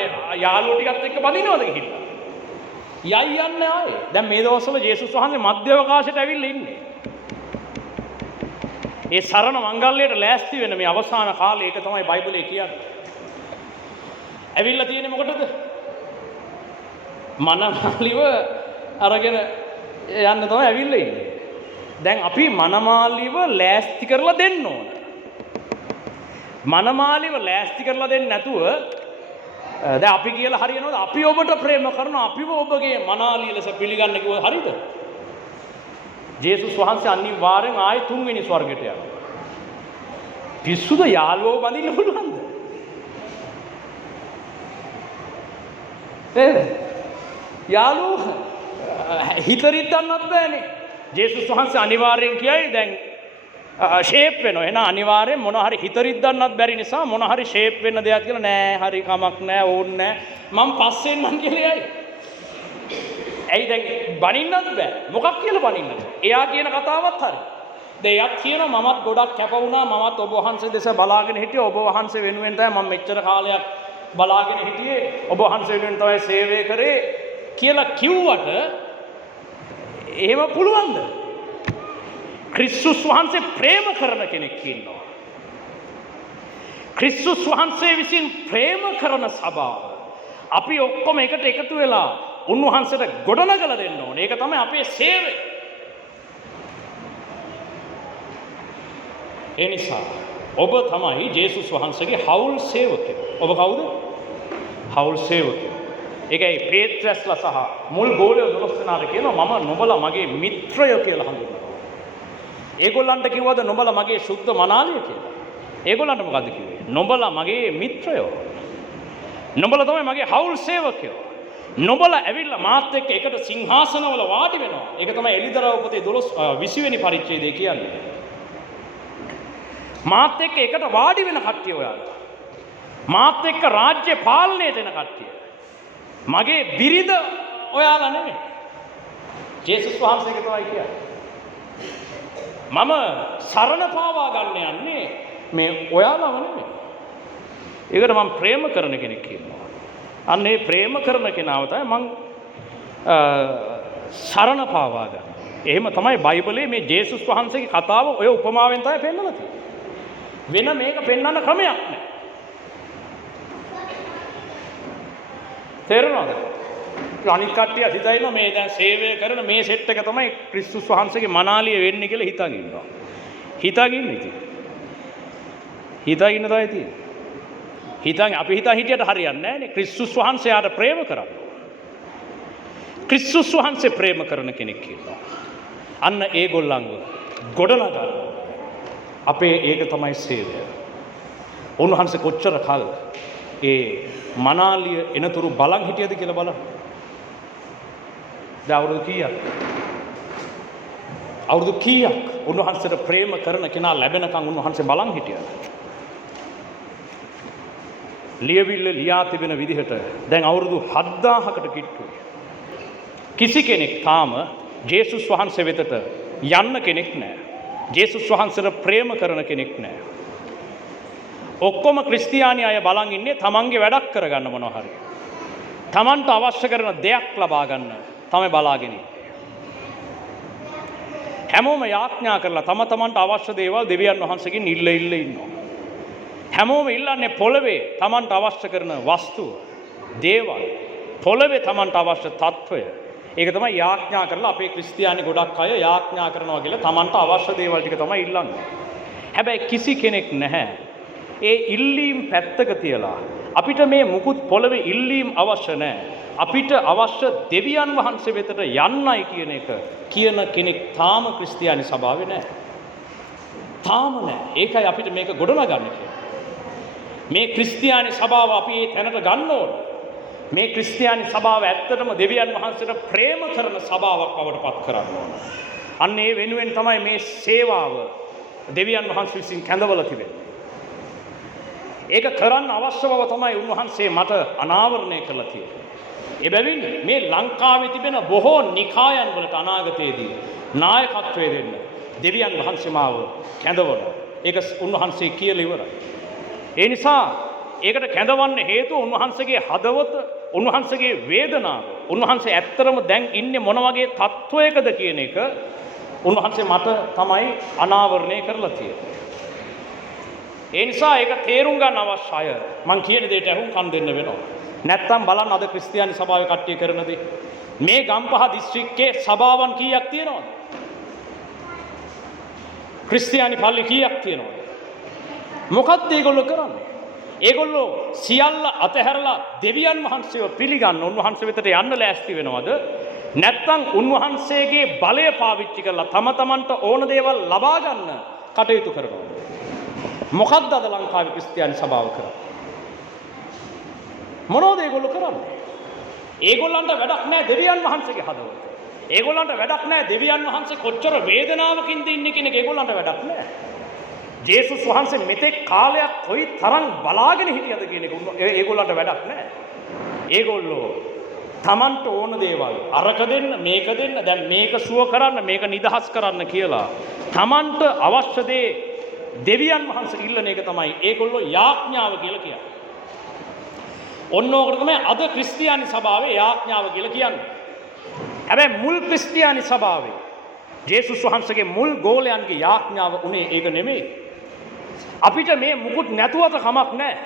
යාළුවෝ ටිකත් එක්ක බඳිනවද ගිහිල්ලා? යයි යන්නේ ආයේ. දැන් මේ දවස්වල ජේසුස් වහන්සේ මධ්‍යවකාශයට ඇවිල්ලා ඉන්නේ. ඒ සරණ මංගල්‍යයට ලෑස්ති වෙන මේ අවසාන කාලේ ඒක තමයි බයිබලයේ කියන්නේ. ඇවිල්ලා තියෙන්නේ මොකටද? මනමාලිව අරගෙන යන්න තමයි ඇවිල්ලා ඉන්නේ. දැන් අපි මනමාලිව ලෑස්ති කරලා දෙන්න ඕන. මනමාලිව ලෑස්ති කරලා දෙන්නේ නැතුව දැන් අපි කියලා හරියනවද? අපි ඔබට ප්‍රේම කරනවා, අපිව ඔබගේ මනාලිය ලෙස පිළිගන්න කිව්වොත් හරිද? ජේසුස් වහන්සේ අනිවාර්යෙන් ආයේ තුන්වෙනි ස්වර්ගයට යනවා. පිස්සුද? යාළුවෝ බඳින්න පුළුවන්ද? යාළුවෝ හිතරිද්දන්නත් බෑනේ. ජේසුස් වහන්සේ අනිවාර්යෙන් කියයි දැන් ෂේප් වෙනවා. එහෙනම් අනිවාර්යෙන් මොන හරි හිතරිද්දන්නත් බැරි නිසා මොන හරි ෂේප් වෙන්න දෙයක් කියලා නෑ, හරි කමක් නෑ, ඕන් නෑ. මම පස්සෙන් මං කියලා යයි. ඇයි දැන් බනින්නත් බෑ. මොකක් කියලා බනින්නද? එයා කියන කතාවත් හරි. දැන් එයාත් කියනවා මමත් ගොඩක් කැප වුණා, මමත් ඔබ වහන්සේ දෙස බලාගෙන හිටියේ, ඔබ වහන්සේ වෙනුවෙන් තමයි මම මෙච්චර කාලයක් බලාගෙන හිටියේ, ඔබ වහන්සේ වෙනුවෙන් තමයි සේවය කරේ. කියලා කිව්වට එහෙම පුළුවන්ද? ක්‍රිස්තුස් වහන්සේ ප්‍රේම කරන කෙනෙක් ඉන්නවා. ක්‍රිස්තුස් වහන්සේ විසින් ප්‍රේම කරන සභාව අපි ඔක්කොම එකට එකතු වෙලා උන්වහන්සේට ගොඩනගලා දෙන්න ඕනේ. ඒක තමයි අපේ සේවය. ඒ නිසා ඔබ තමයි ජේසුස් වහන්සේගේ හවුල් සේවකයෝ. ඔබ කවුද? හවුල් සේවකයෝ. ඒකයි පේත්‍රස්ලා සහ මුල් ගෝලයෝ 12 දෙනාට කියනවා මම නුඹලා මගේ මිත්‍රයෝ කියලා හඳුන්වනවා. ඒගොල්ලන්ට කිව්වද නුඹලා මගේ සුද්ධ මනාලිය කියලා? ඒගොල්ලන්ට මොකද්ද කිව්වේ? නුඹලා මගේ මිත්‍රයෝ. නුඹලා තමයි මගේ හවුල් සේවකයෝ. නුඹලා ඇවිල්ලා මාත් එක්ක එකට සිංහාසනවල වාඩි වෙනවා. ඒක තමයි එලිදරව් පොතේ 20 වෙනි පරිච්ඡේදය කියන්නේ. මාත් එක්ක එකට වාඩි වෙන කට්ටිය ඔයාලා. මාත් එක්ක රාජ්‍ය පාලනය දෙන කට්ටිය. මගේ බිරිඳ ඔයාලා නෙමෙයි. ජේසුස් වහන්සේගේ තමයි කියන්නේ. මම සරණ පාවා ගන්න යන්නේ මේ ඔයාලම නෙමෙයි. ඒකට මම ප්‍රේම කරන කෙනෙක් කියනවා. අන්න ඒ ප්‍රේම කරන කෙනාව තමයි මම සරණ පාවා ගන්න. එහෙම තමයි බයිබලයේ මේ ජේසුස් වහන්සේගේ කතාව ඔය උපමාවෙන් තමයි පෙන්නලා තියෙන්නේ. වෙන මේක පෙන්වන්න ක්‍රමයක් නැහැ. තේරෙනවද? අනිත් කට්ටිය හිතයිනවා මේ දැන් සේවය කරන මේ සෙට් එක තමයි ක්‍රිස්තුස් වහන්සේගේ මනාලිය වෙන්නේ කියලා හිතාගෙන ඉන්නවා. හිතාගෙන ඉතින්. හිතාගෙන තමයි තියෙන්නේ. අපි හිටියට හරියන්නේ නැහැ නේ. ක්‍රිස්තුස් වහන්සේ ආට ප්‍රේම කරා. ක්‍රිස්තුස් වහන්සේ ප්‍රේම කරන කෙනෙක් ඉන්නවා. අන්න ඒගොල්ලන්ව ගොඩනගන්න. අපේ ඒක තමයි සේවය. උන්වහන්සේ කොච්චර කල් ඒ මනාලිය එනතුරු බලන් හිටියද කියලා බලන්න. දැන් අවුරුදු කීයක්? අවුරුදු කීයක් උන්වහන්සේට ප්‍රේම කරන කෙනා ලැබෙනකන් උන්වහන්සේ බලන් හිටියද? ලියවිල්ල ලියා තිබෙන විදිහට දැන් අවුරුදු 7000කට කිට්ටුයි. කිසි කෙනෙක් තාම ජේසුස් වහන්සේ වෙතට යන්න කෙනෙක් නැහැ. ජේසුස් වහන්සේට ප්‍රේම කරන කෙනෙක් නැහැ. ඔක්කොම ක්‍රිස්තියානි අය බලන් ඉන්නේ තමන්ගේ වැඩක් කරගන්න මොනවා හරි. තමන්ට අවශ්‍ය කරන දෙයක් ලබා ගන්න තමයි බලාගෙන ඉන්නේ. හැමෝම යාඥා කරලා තමන්ට අවශ්‍ය දේවල් දෙවියන් වහන්සේගෙන් ඉල්ල ඉන්නවා. හැමෝම ඉල්ලන්නේ පොළවේ තමන්ට අවශ්‍ය කරන වස්තුව, දේවල්, පොළවේ තමන්ට අවශ්‍ය తত্ত্বය. ඒක තමයි යාඥා කරලා අපේ ක්‍රිස්තියානි ගොඩක් අය යාඥා කරනවා කියලා තමන්ට අවශ්‍ය දේවල් ටික තමයි ඉල්ලන්නේ. හැබැයි කිසි කෙනෙක් නැහැ ඒ ඉල්ලීම් පැත්තක තියලා අපිට මේ මුකුත් පොළවේ ඉල්ලීම් අවශ්‍ය නැහැ. අපිට අවශ්‍ය දෙවියන් වහන්සේ වෙතට යන්නයි කියන එක කියන කෙනෙක් තාම ක්‍රිස්තියානි සභාවේ නැහැ. තාම නැහැ. ඒකයි අපිට මේක ගොඩනගන්න කියන්නේ. මේ ක්‍රිස්තියානි සභාව අපි ඒ තැනට ගන්න ඕන. මේ ක්‍රිස්තියානි සභාව ඇත්තටම දෙවියන් වහන්සේට ප්‍රේම කරන සභාවක් බවට පත් කරන්න ඕන. අන්න ඒ වෙනුවෙන් තමයි මේ සේවාව දෙවියන් වහන්සේ විසින් කැඳවලා තිබෙන්නේ. ඒක කරන්න අවශ්‍ය බව තමයි උන්වහන්සේ මට අනාවරණය කරලා තියෙන්නේ. එබැවින් මේ ලංකාවේ තිබෙන බොහෝ නිකායන් වලට අනාගතයේදී නායකත්වය දෙන්න දෙවියන් වහන්සේ මාව කැඳවන. ඒක උන්වහන්සේ කියලා ඉවරයි. ඒ නිසා ඒකට කැඳවන්න හේතුව උන්වහන්සේගේ හදවත, උන්වහන්සේගේ වේදනාව, උන්වහන්සේ ඇත්තරම දැන් ඉන්නේ මොන වගේ තත්වයකද කියන එක උන්වහන්සේ මට තමයි අනාවරණය කරලා තියෙන්නේ. ඒ නිසා ඒක තේරුම් ගන්න අවශ්‍යය. මං කියන දෙයට අහුම්කම් දෙන්න වෙනවා. නැත්තම් බලන්න අද ක්‍රිස්තියානි සභාවේ කට්ටිය කරන දේ. මේ ගම්පහ දිස්ත්‍රික්කයේ සභාවන් කීයක් තියෙනවද? ක්‍රිස්තියානි පල්ලි කීයක් තියෙනවද? මොකක්ද ඒගොල්ලෝ කරන්නේ? ඒගොල්ලෝ සියල්ල අතහැරලා දෙවියන් වහන්සේව පිළිගන්න උන්වහන්සේ වෙතට යන්න ලෑස්ති වෙනවද? නැත්තම් උන්වහන්සේගේ බලය පාවිච්චි කරලා තමන්ට ඕන දේවල් ලබා ගන්න කටයුතු කරනවද? මොකක්ද අද ලංකාවේ ක්‍රිස්තියානි සභාව කරන්නේ? මොනවද ඒගොල්ලෝ කරන්නේ? ඒගොල්ලන්ට වැඩක් නැහැ දෙවියන් වහන්සේගේ හදවත. ඒගොල්ලන්ට වැඩක් නැහැ දෙවියන් වහන්සේ කොච්චර වේදනාවකින්ද ඉන්නේ කියන එක ඒගොල්ලන්ට වැඩක් නැහැ. ජේසුස් වහන්සේ මෙතෙක් කාලයක් කොයි තරම් බලාගෙන හිටියද කියන එක ඒගොල්ලන්ට වැඩක් නැහැ. ඒගොල්ලෝ තමන්ට ඕන දේවල් අරක දෙන්න මේක දෙන්න දැන් මේක සුව කරන්න මේක නිදහස් කරන්න කියලා තමන්ට අවශ්‍ය දේ දෙවියන් වහන්සේ ඉල්ලන එක තමයි ඒගොල්ලෝ යාඥාව කියලා කියන්නේ. ඔන්න ඕකට තමයි අද ක්‍රිස්තියානි සභාවේ යාඥාව කියලා කියන්නේ. හැබැයි මුල් ක්‍රිස්තියානි සභාවේ ජේසුස් වහන්සේගේ මුල් ගෝලයන්ගේ යාඥාව උනේ ඒක නෙමෙයි. අපිට මේ මුකුත් නැතුවට කමක් නැහැ.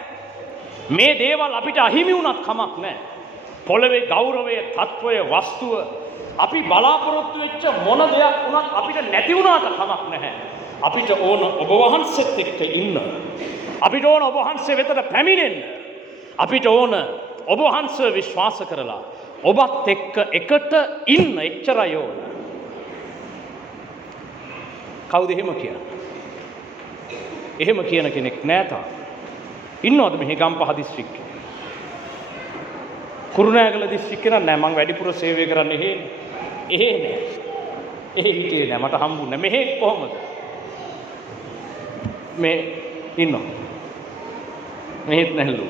මේ දේවල් අපිට අහිමි වුණත් කමක් නැහැ. පොළවේ ගෞරවය, තත්වය, වස්තුව අපි බලාපොරොත්තු වෙච්ච මොන දෙයක් වුණත් අපිට නැති වුණාට කමක් නැහැ. අපිට ඕන ඔබ වහන්සේත් එක්ක ඉන්න. අපිට ඕන ඔබ වහන්සේ වෙතට පැමිණෙන්න. අපිට ඕන ඔබ වහන්සේ විශ්වාස කරලා ඔබත් එක්ක එකට ඉන්න එච්චරයි ඕන. කවුද එහෙම කියන්නේ? එහෙම කියන කෙනෙක් නෑ තාම. ඉන්නවද මෙහි ගම්පහ දිස්ත්‍රික්කේ? කුරුණෑගල දිස්ත්‍රික්කේ නෑ මම වැඩිපුර සේවය කරන්නේ එහෙ නෑ. එහෙ හිටියේ නෑ මට හම්බුනේ මෙහෙ කොහමද? මේ ඉන්නවා. මෙහෙත් නැහැලු.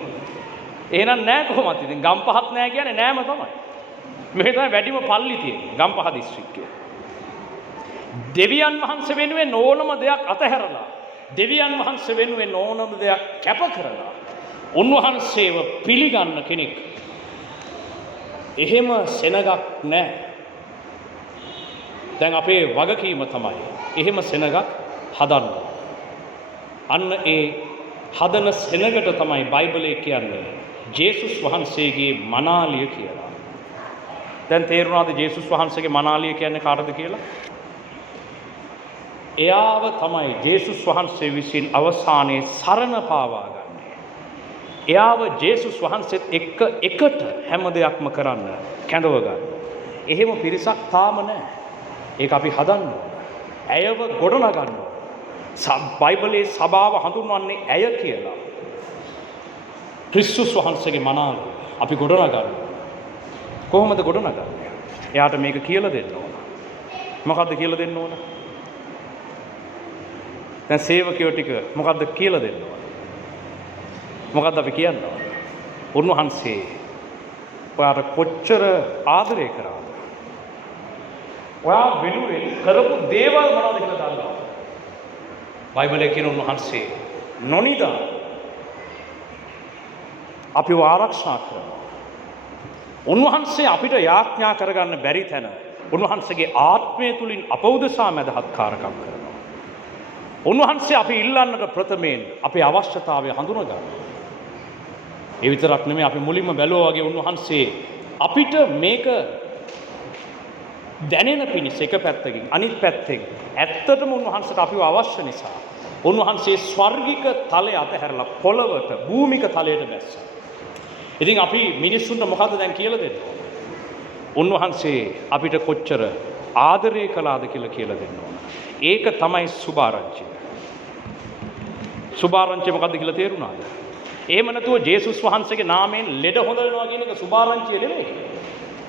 එහෙනම් නෑ කොහොමද ඉතින් ගම්පහත් නෑ කියන්නේ නෑම තමයි. මෙහෙ තමයි වැඩිම පල්ලි තියෙන්නේ ගම්පහ දිස්ත්‍රික්කේ. දෙවියන් වහන්සේ වෙනුවෙන් ඕනම දෙයක් අතහැරලා දෙවියන් වහන්සේ වෙනුවෙන් ඕනම දෙයක් කැප කරලා උන්වහන්සේව පිළිගන්න කෙනෙක් එහෙම සෙනගක් නැහැ. දැන් අපේ වගකීම තමයි එහෙම සෙනගක් හදන්න. අන්න ඒ හදන සෙනගට තමයි බයිබලයේ කියන්නේ ජේසුස් වහන්සේගේ මනාලිය කියලා. දැන් තේරුණාද ජේසුස් වහන්සේගේ මනාලිය කියන්නේ කාටද කියලා? එයාව තමයි ජේසුස් වහන්සේ විසින් අවසානයේ සරණ පාවා ගන්නේ. එයාව ජේසුස් වහන්සේත් එක්ක එකට හැම දෙයක්ම කරන්න කැඳව ගන්න. එහෙම පිරිසක් තාම නැහැ. ඒක අපි හදන්න ඕන. ඇයව ගොඩනගන්න ඕන. බයිබලයේ සභාව හඳුන්වන්නේ ඇය කියලා. ක්‍රිස්තුස් වහන්සේගේ මනාව අපි ගොඩනගන්න. කොහොමද ගොඩනගන්නේ? එයාට මේක කියලා දෙන්න ඕන. මොකද්ද කියලා දෙන්න ඕන? දැන් සේවකයෝ ටික මොකද්ද කියලා දෙන්න ඕන? මොකද්ද අපි කියන්න ඕන? උන්වහන්සේ ඔයාට කොච්චර ආදරය කරාද? ඔයා වෙනුවෙන් කරපු දේවල් මොනවද කියලා දන්නවා? බයිබලයේ කියන උන්වහන්සේ නොනිදා අපිව ආරක්ෂා කරනවා. උන්වහන්සේ අපිට යාඥා කරගන්න බැරි තැන උන්වහන්සේගේ ආත්මය තුලින් අප උදෙසා මැදහත්කාරකම් කරනවා. උන්වහන්සේ අපි ඉල්ලන්නට ප්‍රථමයෙන් අපේ අවශ්‍යතාවය හඳුනා ගන්නවා. ඒ විතරක් නෙමෙයි අපි මුලින්ම බැලුවා වගේ උන්වහන්සේ අපිට මේක දැනෙන පිණිස එක පැත්තකින් අනිත් පැත්තෙන් ඇත්තටම උන්වහන්සේට අපිව අවශ්‍ය නිසා උන්වහන්සේ ස්වර්ගික තලය අතහැරලා පොළවට භූමික තලයට බැස්සා. ඉතින් අපි මිනිස්සුන්ට මොකද්ද දැන් කියලා දෙන්නේ? උන්වහන්සේ අපිට කොච්චර ආදරය කළාද කියලා දෙන්න ඕන. ඒක තමයි සුභාරංචිය. සුභාරංචිය මොකද්ද කියලා තේරුණාද? එහෙම නැතුව ජේසුස් වහන්සේගේ නාමයෙන් ලෙඩ හොඳ වෙනවා කියන එක සුභාරංචිය නෙමෙයි.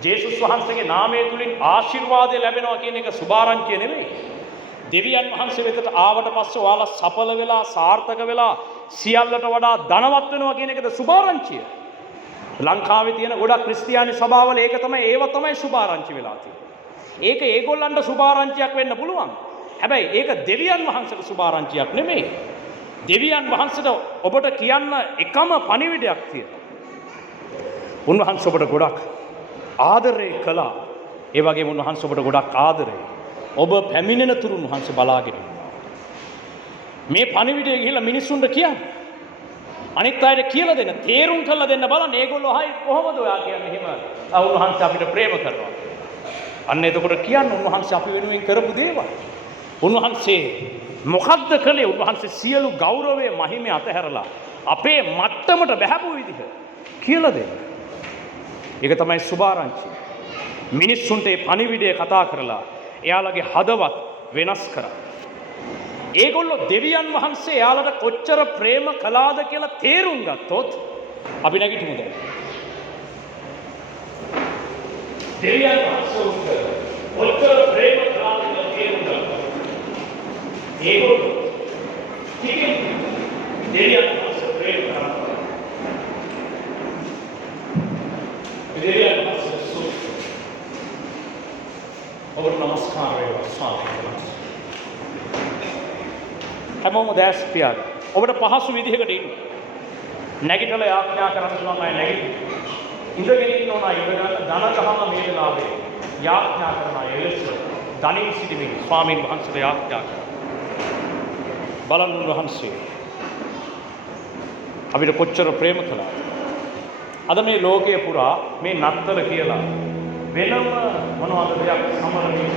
ජේසුස් වහන්සේගේ නාමය තුලින් ආශිර්වාදය ලැබෙනවා කියන එක සුභාරංචිය නෙමෙයි. දෙවියන් වහන්සේ වෙතට ආවට පස්සේ ඔයාලා සඵල වෙලා සාර්ථක වෙලා සියල්ලට වඩා ධනවත් වෙනවා කියන එකද සුභාරංචිය. ලංකාවේ තියෙන ගොඩක් ක්‍රිස්තියානි සභාවල ඒක තමයි සුභාරංචි වෙලා තියෙන්නේ. ඒක ඒගොල්ලන්ට සුභාරංචියක් වෙන්න පුළුවන්. හැබැයි ඒක දෙවියන් වහන්සේට සුභාරංචියක් නෙමෙයි. දෙවියන් වහන්සේට ඔබට කියන්න එකම පණිවිඩයක් තියෙනවා. උන්වහන්සේ ඔබට ගොඩක් ආදරය කළා. ඒ වගේම උන්වහන්සේ ඔබට ගොඩක් ආදරේ. ඔබ පැමිණෙන තුරු උන්වහන්සේ බලාගෙන ඉන්නවා. මේ පණිවිඩය ගිහිල්ලා මිනිස්සුන්ට කියන්න. අනිත් අයට කියලා දෙන්න, තේරුම් කරලා දෙන්න බලන්න. ඒගොල්ලෝ හයි කොහොමද ඔයා කියන්නේ එහෙම? උන්වහන්සේ අපිට ප්‍රේම කරනවා. අන්න එතකොට කියන්න උන්වහන්සේ අපි වෙනුවෙන් කරපු දේවල්. උන්වහන්සේ මොකද්ද කළේ? උන්වහන්සේ සියලු ගෞරවය මහිමය අතහැරලා අපේ මට්ටමට බැහැපු විදිහ කියලා දෙන්න. ඒක තමයි සුභාරංචිය. මිනිස්සුන්ට මේ පණිවිඩය කතා කරලා එයාලගේ හදවත් වෙනස් කරා. ඒගොල්ලෝ දෙවියන් වහන්සේ එයාලට කොච්චර ප්‍රේම කළාද කියලා තේරුම් ගත්තොත් අපි නැගිටිමු දැන්. දෙවියන් වහන්සේ කොච්චර ප්‍රේම කළාද කියලා තේරුම් ගත්තා. ඒගොල්ලෝ ටිකෙන් දෙවියන් වහන්සේ ප්‍රේම කරා. දෙවියන් වහන්සේ ඔබට නමස්කාර වේවා ස්වාමීනි. හැමෝම දැස් පියාගන්න. ඔබට පහසු විදිහකට ඉන්න. නැගිටලා යාඥා කරන්න පුළුවන් අය නැගිටින්න. ඉඳගෙන ඉන්න ඕන අය ඉඳගන්න ධන ගහම මේ වෙලාවේ යාඥා කරන අය එලෙස ධනින් සිටිමින් ස්වාමීන් වහන්සේට යාඥා කරනවා. බලන්න වහන්සේ අපිට කොච්චර ප්‍රේම කළාද. අද මේ ලෝකයේ පුරා මේ නත්තර කියලා වෙනම මොනවද දෙයක් සමරන්නේ.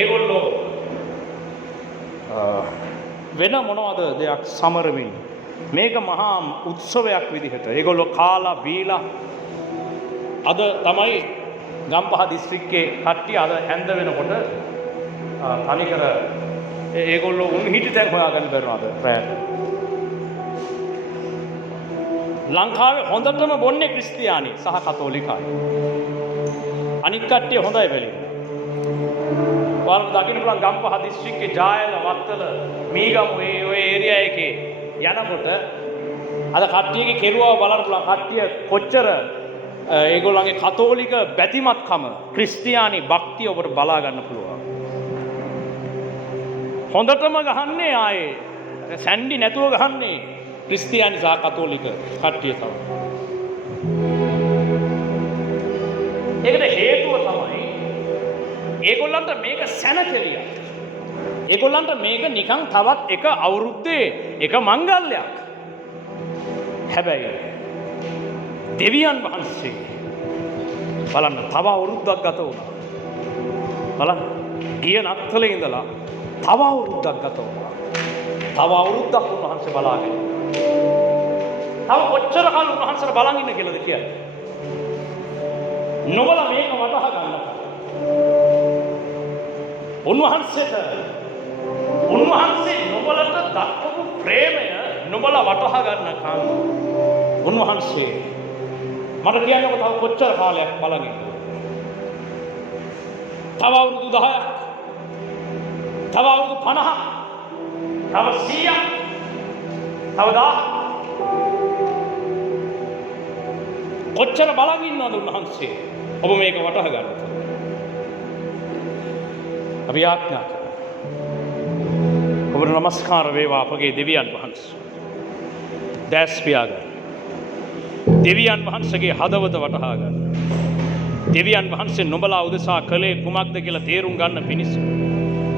ඒගොල්ලෝ වෙන මොනවද දෙයක් සමරමින් මේක මහා උත්සවයක් විදිහට ඒගොල්ලෝ කාලා බීලා අද තමයි ගම්පහ දිස්ත්‍රික්කයේ කට්ටිය අද හැන්ද වෙනකොට තනිකර ඒගොල්ලෝ උන් හිටි තැන් හොයාගන්න බැරනවාද රැයට. ලංකාවේ හොඳටම බොන්නේ ක්‍රිස්තියානි සහ කතෝලිකයි. අනිත් කට්ටිය හොඳයි බැලි. ඔයාලට දකින්න පුළුවන් ගම්පහ දිස්ත්‍රික්කේ ජායල වත්තල මීගමු ඔය ඒරියා එකේ යනකොට අද කට්ටියගේ කෙරුවාව බලන්න පුළුවන්. කට්ටිය කොච්චර ඒගොල්ලන්ගේ කතෝලික බැතිමත්කම ක්‍රිස්තියානි භක්තිය ඔබට බලා ගන්න පුළුවන්. හොඳටම ගහන්නේ ආයේ සැන්ඩි නැතුව ගහන්නේ ක්‍රිස්තියානි සහ කතෝලික කට්ටිය තමයි. ඒකට හේතුව තමයි ඒගොල්ලන්ට මේක සැනකෙලියක්. ඒගොල්ලන්ට මේක නිකන් තවත් එක අවුරුද්දේ එක මංගල්‍යයක්. හැබැයි දෙවියන් වහන්සේ බලන්න තව අවුරුද්දක් ගත වුණා. බලන්න ගිය නත්තලේ ඉඳලා තව අවුරුද්දක් ගත වුණා. තව අවුරුද්දක් උන්වහන්සේ බලාගෙන. තව කොච්චර කාල උන්වහන්සේට බලන් ඉන්න කියලාද කියන්නේ. නොබල මේක වටහා ගන්න. උන්වහන්සේ නොබලට දක්වපු ප්‍රේමය නොබල වටහා ගන්නකම් උන්වහන්සේ මට කියන්නකො තව කොච්චර කාලයක් බලන් ඉන්නද? තව අවුරුදු 10ක්, තව අවුරුදු 50ක්, තව 100ක්, තව 1000ක් කොච්චර බලන් ඉන්නවද උන්වහන්සේ? ඔබ මේක වටහා ගන්න. අපි ආඥා කරමු. ඔබට නමස්කාර වේවා අපගේ දෙවියන් වහන්සේ. දැස් පියාගන්න. දෙවියන් වහන්සේගේ හදවත වටහා ගන්න. දෙවියන් වහන්සේ නොබලා උදෙසා කළේ කුමක්ද කියලා තේරුම් ගන්න පිණිස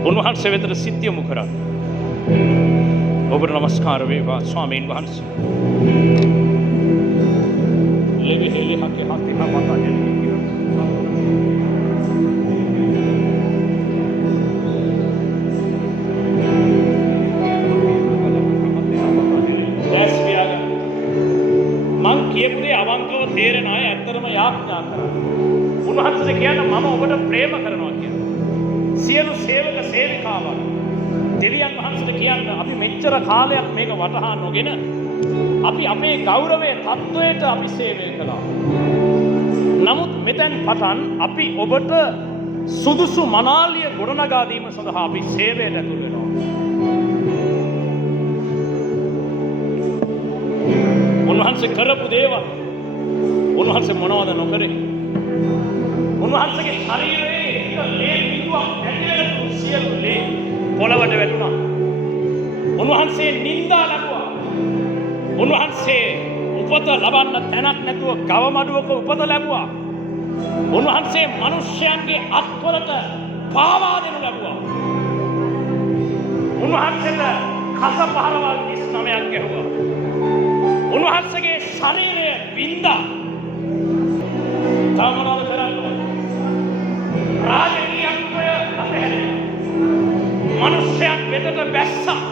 උන්වහන්සේ වෙතට සිත් යොමු කරන්න. ඔබට නමස්කාර වේවා ස්වාමීන් වහන්සේ. ලෙවි හෙලි හකේ හකේ මතා හෙලි තේරෙන අය ඇත්තටම යාඥා කරනවා. උන්වහන්සේ කියන්නේ මම ඔබට ප්‍රේම කරනවා කියලා. සියලු සේවක සේවිකාවන් දෙවියන් වහන්සේට කියන්නේ අපි මෙච්චර කාලයක් මේක වටහා නොගෙන අපි අපේ ගෞරවයේ තත්වයට අපි සේවය කළා. නමුත් මෙතෙන් පටන් අපි ඔබට සුදුසු මනාලිය ගොඩනගා දීම සඳහා අපි සේවයට ඇතුල් වෙනවා. උන්වහන්සේ කරපු දේවල් උන්වහන්සේ මොනවද නොකරේ? උන්වහන්සේගේ ශරීරයේ ලේ බිඳුවක් ඇදලා සියලු ලේ පොළවට වැටුණා. උන්වහන්සේ නිඳා ලැබුවා. උන්වහන්සේ උපත ලබන්න තැනක් නැතුව ගව මඩුවක උපත ලැබුවා. උන්වහන්සේ මිනිස්යන්ගේ අත්වලට පාවා දෙනු ලැබුවා. උන්වහන්සේට කස පහරවල් 39ක් ගැහුවා. උන්වහන්සේගේ ශරීරය බින්දා තමනවල කරන්නේ රාජකීයත්වය අපහැරේ මනුෂ්‍යයන් වෙතට බැස්සා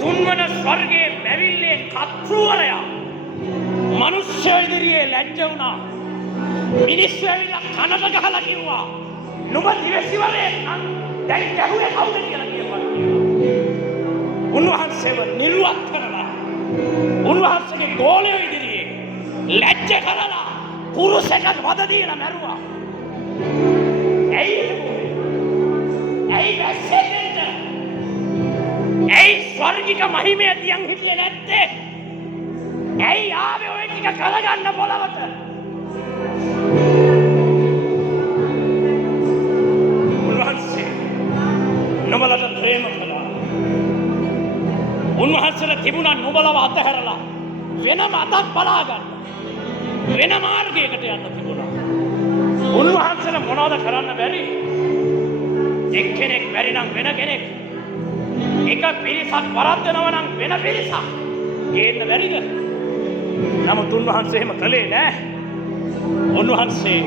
තුන්වන ස්වර්ගයේ මැවිල්ලේ කතෘවරයා මනුෂ්‍ය ඉදිරියේ ලැජ්ජ වුණා. මිනිස්සු ඇවිල්ලා කනට ගහලා කිව්වා නුඹ දිවසිවරේ නම් දැන් ගැහුවේ කවුද කියලා කියපන්. උන්වහන්සේව නිර්වත් කරලා උන්වහන්සේගේ ගෝලයෝ ඉදිරියේ ලැජ්ජ කරලා පුරුෂයෙක් වද දීලා මැරුවා. ඇයි වැස්සෙන්ද? ඇයි ස්වර්ගික මහිමය තියන් හිටියේ නැත්තේ? ඇයි ආවේ ඔය ටික කරගන්න පොළවට? උන්වහන්සේ නොබලට ප්‍රේම එකම අතක් බලා ගන්න. වෙන මාර්ගයකට යන්න තිබුණා. උන්වහන්සේලා මොනවද කරන්න බැරි? එක්කෙනෙක් බැරි නම් වෙන කෙනෙක්. එක පිරිසක් වරද්දනවා නම් වෙන පිරිසක් ගේන්න බැරිද? නමුත් උන්වහන්සේ එහෙම කළේ නෑ. උන්වහන්සේ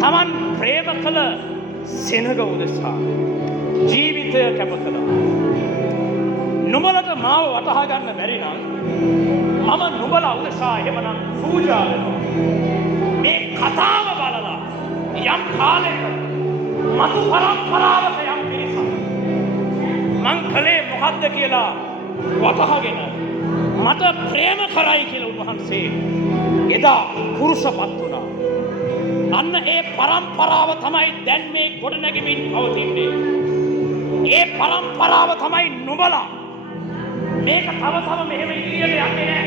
තමන් ප්‍රේම කළ සෙනග උදෙසා ජීවිතය කැප කළා. නුඹලට මාව වටහා ගන්න බැරි නම් මම නුඹලා උදෙසා එහෙමනම් පූජා කරනවා. මේ කතාව බලලා යම් කාලයක මතු පරම්පරාවක යම් පිරිසක් මං කලේ මොකද්ද කියලා වටහාගෙන මට ප්‍රේම කරයි කියලා උන්වහන්සේ එදා කුරුසපත් වුණා. අන්න ඒ පරම්පරාව තමයි දැන් මේ ගොඩනැගෙමින් පවතින්නේ. ඒ පරම්පරාව තමයි නුඹලා. මේක තව මෙහෙම ඉදිරියට යන්නේ නැහැ.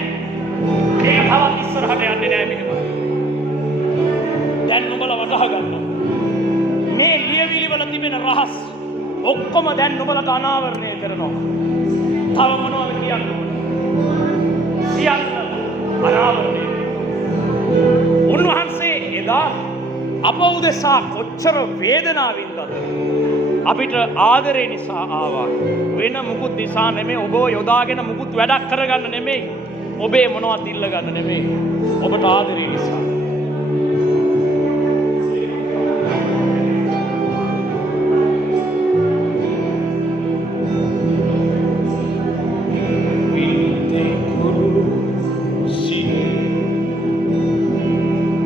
මේක තවත් ඉස්සරහට යන්නේ නැහැ මෙහෙම. දැන් නුඹලා වටහා ගන්න. මේ ලියවිලි වල තිබෙන රහස් ඔක්කොම දැන් නුඹලට අනාවරණය කරනවා. තව මොනවද කියන්න ඕන? සියල්ල අනාවරණය. උන්වහන්සේ එදා අප උදෙසා කොච්චර වේදනාවින්දද? අපිට ආදරේ නිසා ආවා. වෙන මුකුත් නිසා නෙමෙයි. ඔබ යොදාගෙන මුකුත් වැඩක් කරගන්න නෙමෙයි. ඔබේ මොනවත් ඉල්ල ගන්න නෙමෙයි. ඔබට ආදරේ නිසා.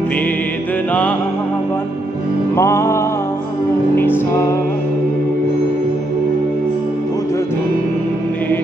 වේදනාවන් මා නිසා බුදු දුන්නේ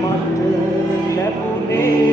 මට ලැබුණේ